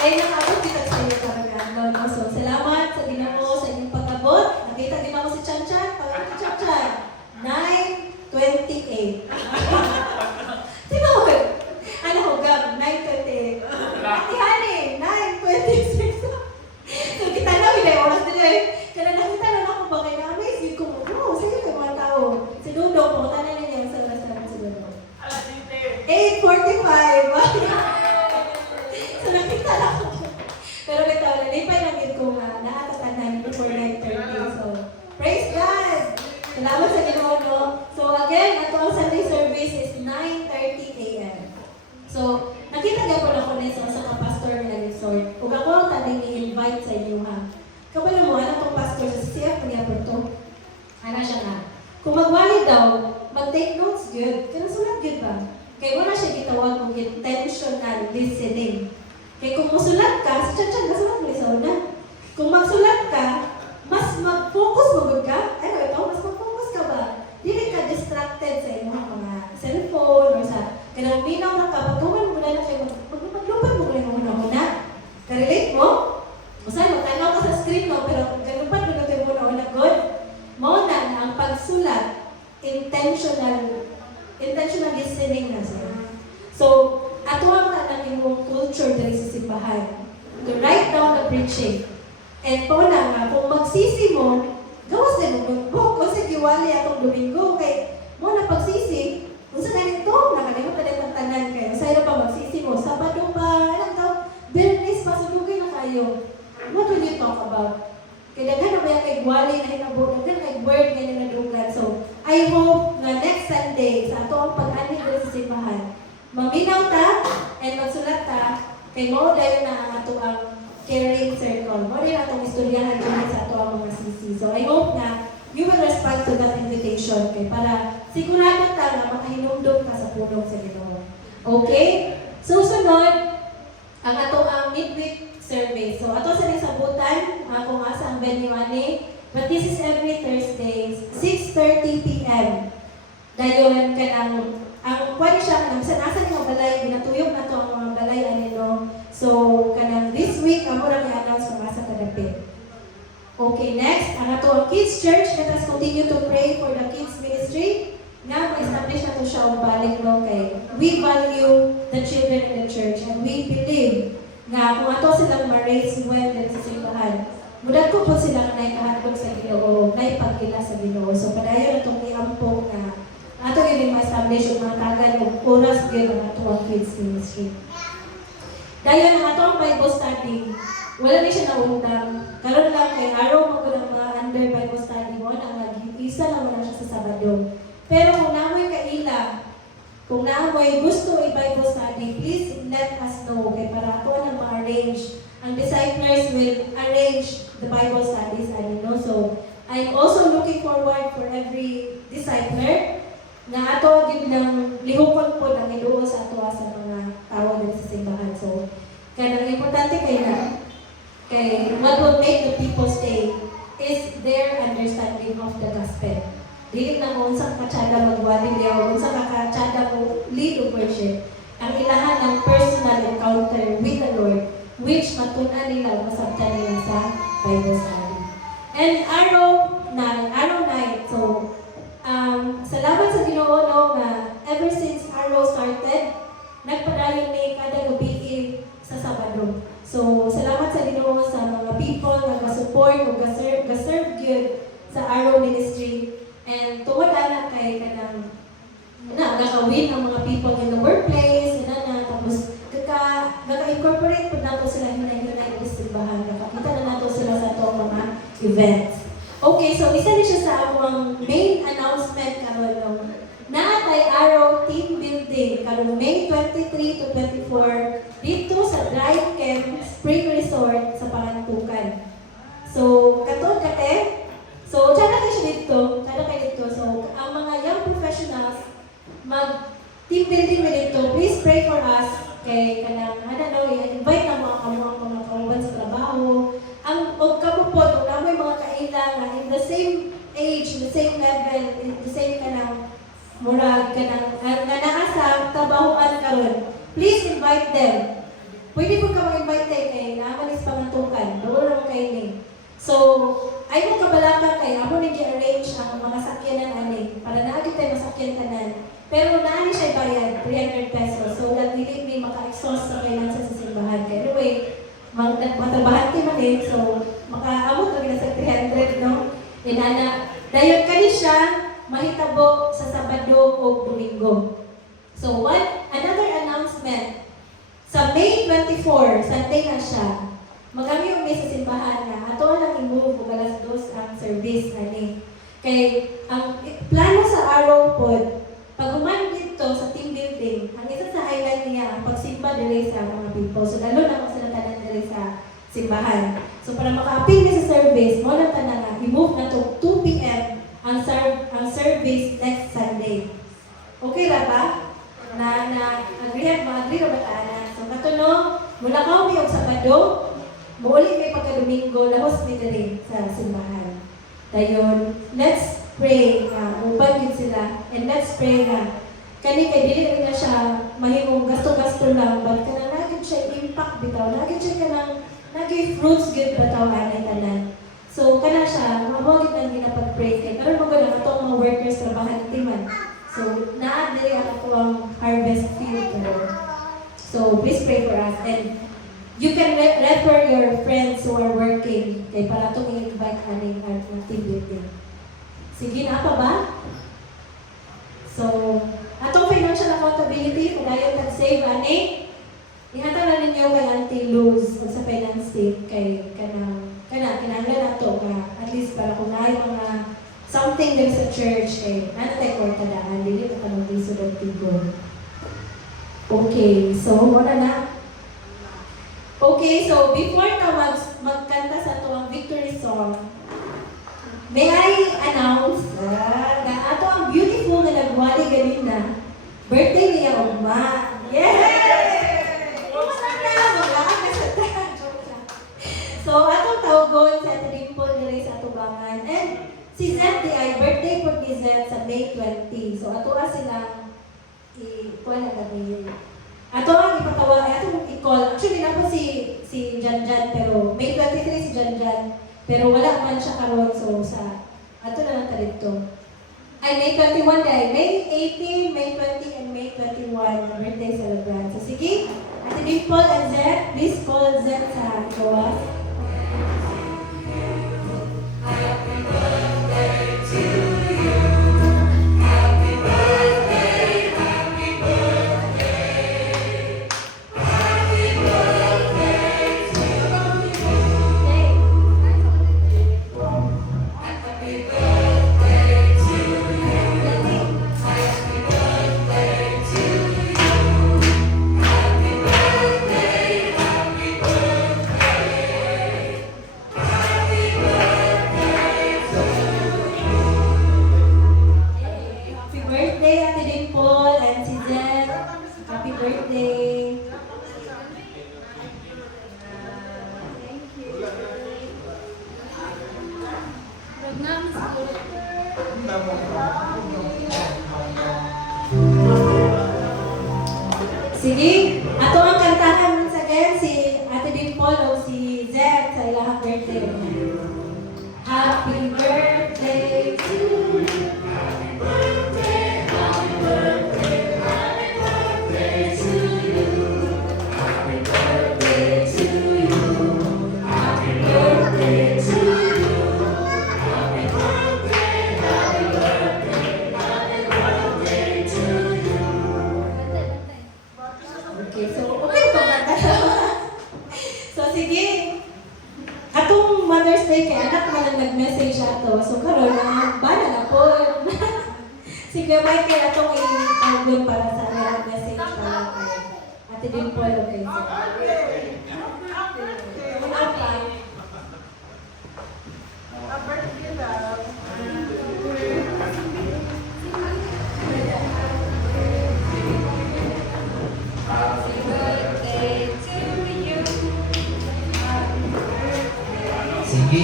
Kaya nakabot kita sa iyo karamihan. No? So salamat sa Ginoo sa inyong pagkabot. Nakita din ako si Chan Chan. Pagkabot si Chan Chan. 9:28. Sino ko? Ano ko, Gab? 9:28. Ati Hani, 9:26. So kita na, hindi oras nila eh. Kaya nakita na ako ba kayo na-amaze ko mo. Oh, sige kayo mga tao. Si Dudong po, tanan niya sa oras namin si Dudong. 8:45. So nakita na ako. Pero bitaw, nalipay lang yun ko nga naatatanan before 9:30. So, praise God! Salamat sa Ginoo, no? So again, ato ang Sunday service is 9:30 a.m. So, nakita niya po na ko sa pastor na resort. Kung ako ang tanding i-invite sa inyo ha. Kapag mo, ano itong pastor sa CF niya po ito? Ano siya nga? Kung magwali daw, mag-take notes good. Kaya sulat good ba? Kaya wala siya gitawag ng intentional listening. Kaya kung musulat ka, sa Chan-Chan, nasulat mo sa una. Kung magsulat ka, mas mag-focus magod ka. Ano ito? Mas mag-focus ka ba? Dili ka distracted sa iyong mga cellphone or sa Kaya minaw na ka, pagtuman mo na kayo, maglupad mo na muna-muna. Karelate mo? Masaya, magtanaw ka sa screen mo, pero galupad mo na kayo muna-muna, good? Mauna na ang pagsulat, intentional listening na sir. So, ato ang lang yung culture dali sa simbahan. To write down the preaching. And po na nga, kung magsisi mo, gawas din mo mag-book. Kasi giwali atong Domingo, kay mo na pagsisi, kung sa ganito, nakalimot na din ang tanan kayo. Sa'yo pa magsisi mo, Sabado pa, alam daw, Bernes pa, sunugin na kayo. What will you talk about? Kaya daghan na ba yung kay Gwali na hinabot, daghan kay word ganyan na dugan. So, I hope na next Sunday, sa ato ang pag-anig sa simbahan, maminaw ta, and magsulat ta, kay mo dahil na ang ato ang caring circle. Mo rin atong istoryahan dyan sa ato ang mga sisi. So, I hope na you will respond to that invitation, kay para sigurado ta na makahinumdum ka sa pulong sa Ginoo. Okay? So, sunod, ang ato ang midweek survey. So, ato sa sabutan, kung asa ang venue ani, but this is every Thursday, 6:30 p.m. Dayon kanang ang pwede siya kanang sa nasa mga balay, ginatuyok na to ang mga balay ani no. So, kanang this week amo ra i-announce kung asa kadapit. Okay, next, ang ato ang Kids Church, let us continue to pray for the kids ministry. Nga, ma-establish na to siya ang balik no kay we value the children in the church and we believe nga kung ato silang ma-raise well din sa simbahan, mudag ko po sila na ikahandog sa Ginoo, na ipagkila sa Ginoo. So, padayon itong iampok na ato yung ma-establish yung mga tagal o oras yun ang ato ang kids ministry. Dayon ang ato ang Bible study, wala na siya naundang. Karon lang kay araw mo ko ng mga under Bible study mo, na isa lang wala siya sa Sabado. Pero kung namoy kaila, kung namoy gusto i-Bible study, please let us know kay para ako na ma-arrange. Ang disciples will arrange the Bible studies, no? So, I'm also looking forward for every discipler na ato din ng lihukon po ng iluo sa ato sa mga tao din sa simbahan. So, kaya ang importante kay what will make the people stay is their understanding of the gospel. Dili na mo unsang katsada magwali liyaw, unsang kakatsada mo lead of worship. Ang ilahan ng personal encounter with the Lord, which matunan nila, masabtan nila sa Bible study. And araw night, so, salamat sa Ginoo no, nga ever since araw started, nagpadayon ni kada gabi sa Sabado. So, salamat sa Ginoo sa mga people na ga-support o ga-serve good sa araw ministry. And tuwad na kay kanang gagawin ng mga people in the workplace, tapos kaka-incorporate po nato sila hinay-hinay sa simbahan. Kakakita na nato sila sa itong mga events. Okay, so isa na siya sa among main announcement karon naatay araw team building karon May 23 to 24 dito sa Drive Camp Spring Resort sa Pangantukan. So, katod kate, so, tsaka kayo dito. So, ang mga young professionals, mag-team building na dito, please pray for us. Kay kanang, i-invite na mga kauban sa trabaho. Ang kamupod, kung namoy mga kailangan, in the same age, in the same level, in the same kanang, murag kanang, nga naasa, tabahuan karon. Please invite them. Pwede po ka mag-invite kay namanis Pangantukan. Doon lang kayo ni. So, ay mo kabalaka kay amo ni gi-arrange ang mga sakyanan ani para naagit tayo masakyan tanan. Pero naani siya bayad 300 pesos. So that dili mi maka-exhaust sa kailangan sa simbahan. Kaya anyway, matrabahan ti man din. So makaabot kami na sa 300 no. Inana dayon kani siya mahitabo sa Sabado o Domingo. So another announcement. Sa May 24, Sunday na siya. Magami yung may sa simbahan na ato lang i-move o alas 2 ang service ani. Kay ang plano sa araw pod, pag human dito sa team building, ang isa sa highlight niya ang pagsimba diri sa mga people. So lalo na kung sila tanan diri sa simbahan. So para maka-appeal ni sa service, mo lang tanan na i-move na to 2 p.m. ang service next Sunday. Okay ra ba? Agree ra ba tanan? So katuno, mula ka mi og Sabado, Buulit may pagka-Domingo, lahos ni diri sa simbahan. Dayon, let's pray uban yun sila. And let's pray na kani kay dili na siya pastor lang, but kanang naging siya impact bitaw, naging siya kanang naging fruits good bitaw anay tanan. So kana siya, mabawagit lang ginapag-pray kay karon mo ganang ato ang mga workers trabahan timan. So naa diri ang ato ang harvest field pero. So please pray for us and you can refer your friends who are working kay para itong i-invite aning team building. Sige na pa ba? So, atong financial accountability, kung ayaw nag-save, ani, ihata na ninyo kay Auntie Luz sa finance team kay kinahanglan nato nga at least para kung naay mga something there sa church kay ano tayo kwarta daan, dili na tanong lisod ang tigo. Okay, so wala na. Okay, so before na magkanta sa ito ang victory song, may I announce na ato ang beautiful na nagwali ganina, birthday niya Ugma. Yay! Kumusta na? Maglakas na sa joke lang. So, atong tawgon sa Ate Dimple nila sa atubangan. And si Zed di ay birthday po ni Zed sa May 20. So, ato silang i-kuha na kami. Ato ang ipatawa, atong i-call. Actually, na po si Janjan, pero May 23 si Janjan. Pero wala man siya karon so sa ato na lang talito. Ay, May 21 day. May 18, May 20, and May 21 birthday celebrant. So sige, Ate Dimple and Zed, please call Zed sa gawas. Happy birthday, Ate Dimple and si Zed. Happy birthday. Sige, ato ang kantahan once again si Ate Dimple o si Zed sa ilahang birthday. Happy birthday to you. Happy birthday, happy birthday, happy birthday to you. Happy birthday to you. Happy birthday to you. Happy birthday, happy birthday, happy birthday to you. Okay, so okay pa ba? So sige. Atong Mother's Day kay anak man ang nag-message ato. So karon bala na po. Sige, may kay atong i-tawag para sa message para kay Ate Dimple okay. Una pa. Happy birthday to you. Sige.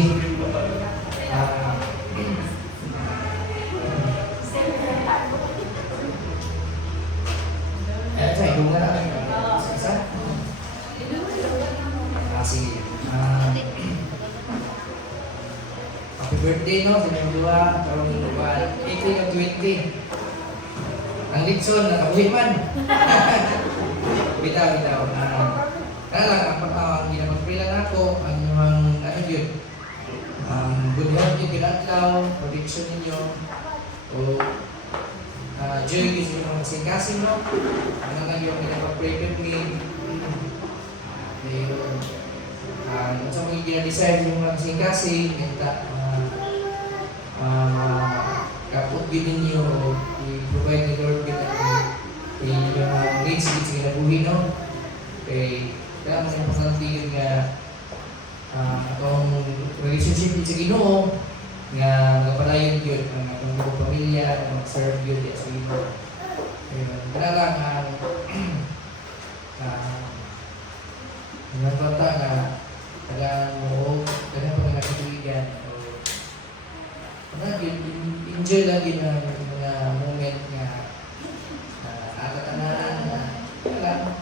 Sa idong na lang. Isa? Sige. Happy birthday, no? Sinagdua. Karong buwan. April of 20. Ang litson, nakabuhi man. Bitaw. Kaya lang, ang ginapag-pray lang ako, ang ano yun, good health yung kinatlaw, prediction ninyo, o joy yun yung mga singkasin, no? Ang mga yung ginapag-pray with me, kung sa mga ginadesire yung mga singkasin, kapot yun ninyo, o i-provide ni Lord yun yung mga needs sa kinabuhi, no? Okay, kaya mo yung pasantiin nga atong relationship sa Ginoo nga nagapalayon yun ang atong mga pamilya, mag-serve yun sa Ginoo. Kaya lang ang nagpata nga kailangan mo kaya pa nga nakituligan enjoy lang yun ang mga moment nga atatanan na kailangan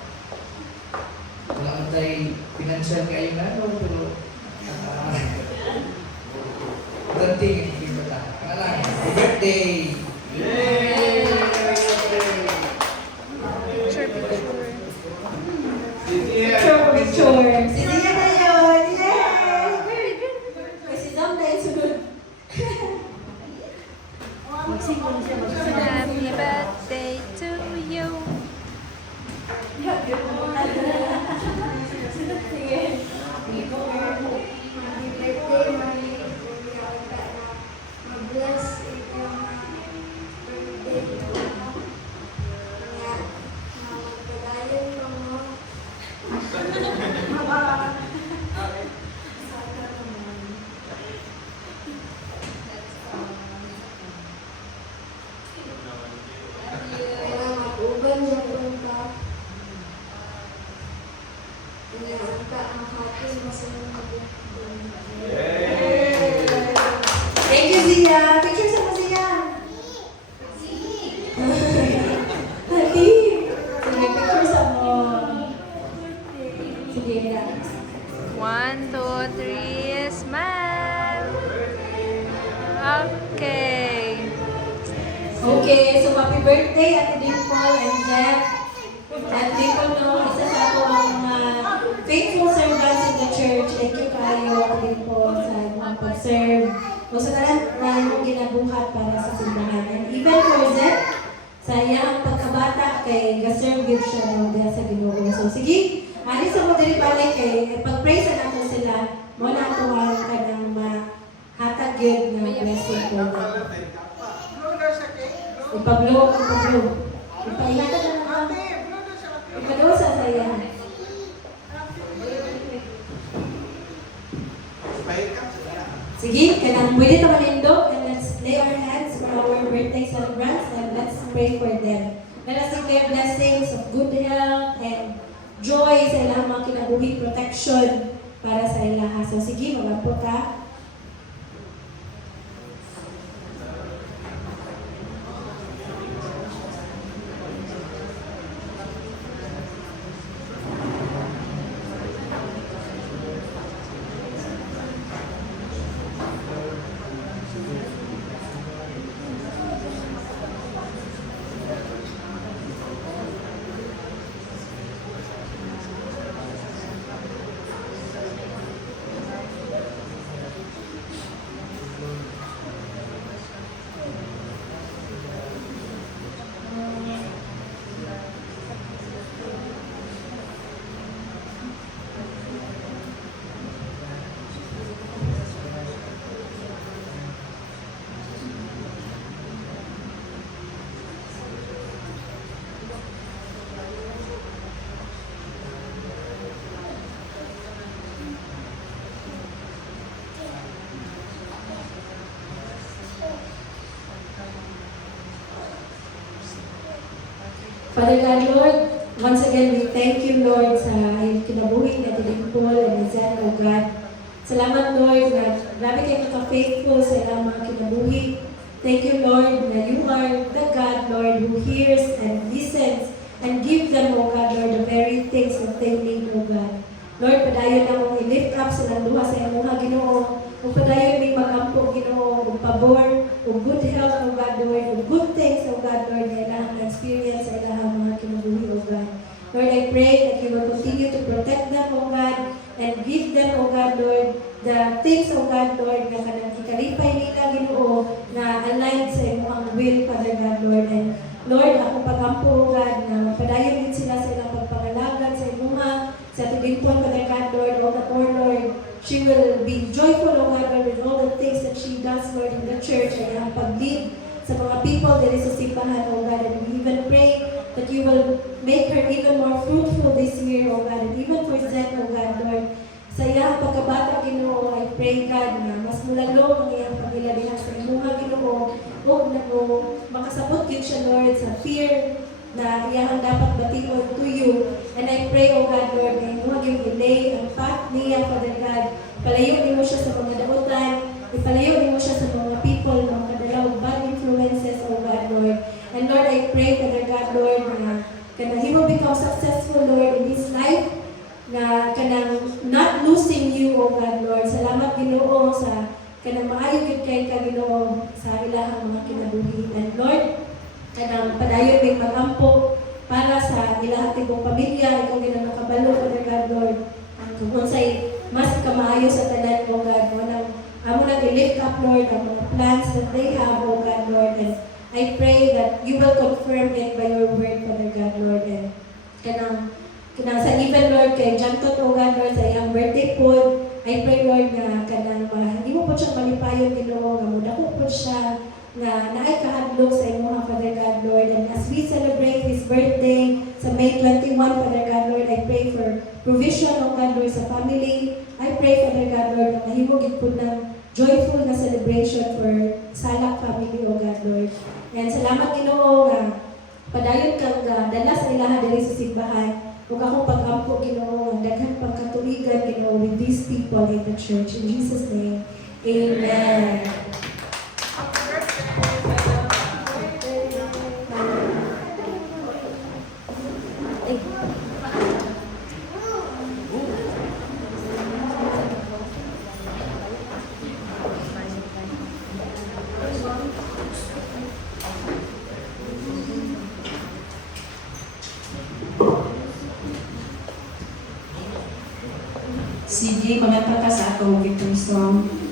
may financial kayo na, no, pero dating hindi ko ta. Ano lang, happy birthday! Picture. Si Zia na yun. Yay! Kasi Zam na yung sunod. Magsipon siya, magsipon. Happy birthday to you. Sige. Mag-bless ikaw birthday. Kaya, magpadayon pa mo. Kaya mag-uban sa punta. Kaya ang hati masunod Thank you, Zia. Picture sa mo, Zia. Hati. Sige, picture sa mo. Sige, relax. 1, 2, 3, smile. Okay. Okay, so happy birthday, Ate Dimple and Zep. At Dimple, no, isa sa ako ang faithful servants in the church. Thank you kayo, Ate Dimple, sa mga pag-serve. O sa talan na yung ginabuhat para sa simbahan. And even for Zep, sa iyang pagkabata kay ga-serve yun siya no, dahil sa Ginoo. So sige, alis sa mo dili balik kay pag-praise na natin sila, mo na ito ang kanang mahatag yun na blessing for them. Ipag-blow. Ipaingatan na naman. Ipag-blow sa saya. Sige, kanang pwede ito manindog and let's lay our hands for our birthday celebrants and let's pray for them. Let us declare blessings of good health and joy sa ilang mga kinabuhi, protection para sa ilaha. So sige, magampo ka. Father God, Lord, once again, we thank you, Lord, sa iyong kinabuhi na Dimple and Zen, O God. Salamat, Lord, na grabe kayo ka-faithful sa ilang mga kinabuhi. Thank you, Lord, na you are the God, Lord, who hears and listens and give them, O God, Lord, the very things that they need, O God. Lord, padayon na mong i-lift up sa duha sa iyong mga Ginoo. O padayon may magampo, Ginoo, o pabor, o good health, O God, Lord, o good things, O God, Lord, na ilang experience sa ilang mga kinabuhi, O God. Lord, I pray that you will continue to protect them, O God, and give them, O God, Lord, the things, O God, Lord, na kanang ikalipay nila, Ginoo, na aligned sa imong will, Father God, Lord. And Lord, ako pagampo, O God, na padayon din sila sa ilang pagpangalagan sa imuha, sa Dimple, Father God, Lord, all the more, Lord, she will be joyful, O God, Lord, with all the things that she does, Lord, in the church, ay ang pag-lead sa mga people that is sa simbahan, O God, and we even pray that you will make her even more fruitful this year, O God, and even for Zen, O God, Lord. Sa iyang pagkabata, Ginoo, I pray, God, na mas mulalong ang iyang pamilya diha sa imuha, Ginoo, o na makasabot yun siya, Lord, sa fear na iyang dapat batikon to you. And I pray, O God, Lord, na imuha yung delay ang path niya, Father God. Palayo niyo siya sa mga dautan, ipalayo niyo siya sa mga people, mga kadalaw, bad influences, O God, Lord. And Lord, I pray, Father God, Lord, na he will become successful, Lord, in his life, na you, O God, Lord. Salamat, Ginoo, sa kanang maayo gid kay ka, Ginoo, sa ilahang mga kinabuhi. And Lord, kanang padayon may magampo para sa ilahang tibong pamilya, ikaw ginang nakabalo, Father God, Lord. Kung unsay mas kamaayo sa tanan, O God, mo nang amo nang i-lift up, Lord, ang mga plans that they have, O God, Lord. And I pray that you will confirm it by your word, Father God, Lord. And kanang sa even, Lord, kay Jantot, O God, Lord, sa iyang birthday food, I pray, Lord, na kanang hindi mo po siyang malipayon, Ginoo, nga mudako po siya, na naay kahadlok sa imo, Father God, Lord. And as we celebrate his birthday sa May 21, Father God, Lord, I pray for provision, O God, Lord, sa family. I pray, Father God, Lord, na mahimog po ng joyful na celebration for Salak family, O God, Lord. And salamat, Ginoo, nga padayon kang dala sa ilaha diri sa simbahan. Ug akong pag-ampo, Ginoo, ang daghan pang katuligan, Ginoo, with these people in the church. In Jesus' name, Amen. Sige, kumanta ka sa atong victory song.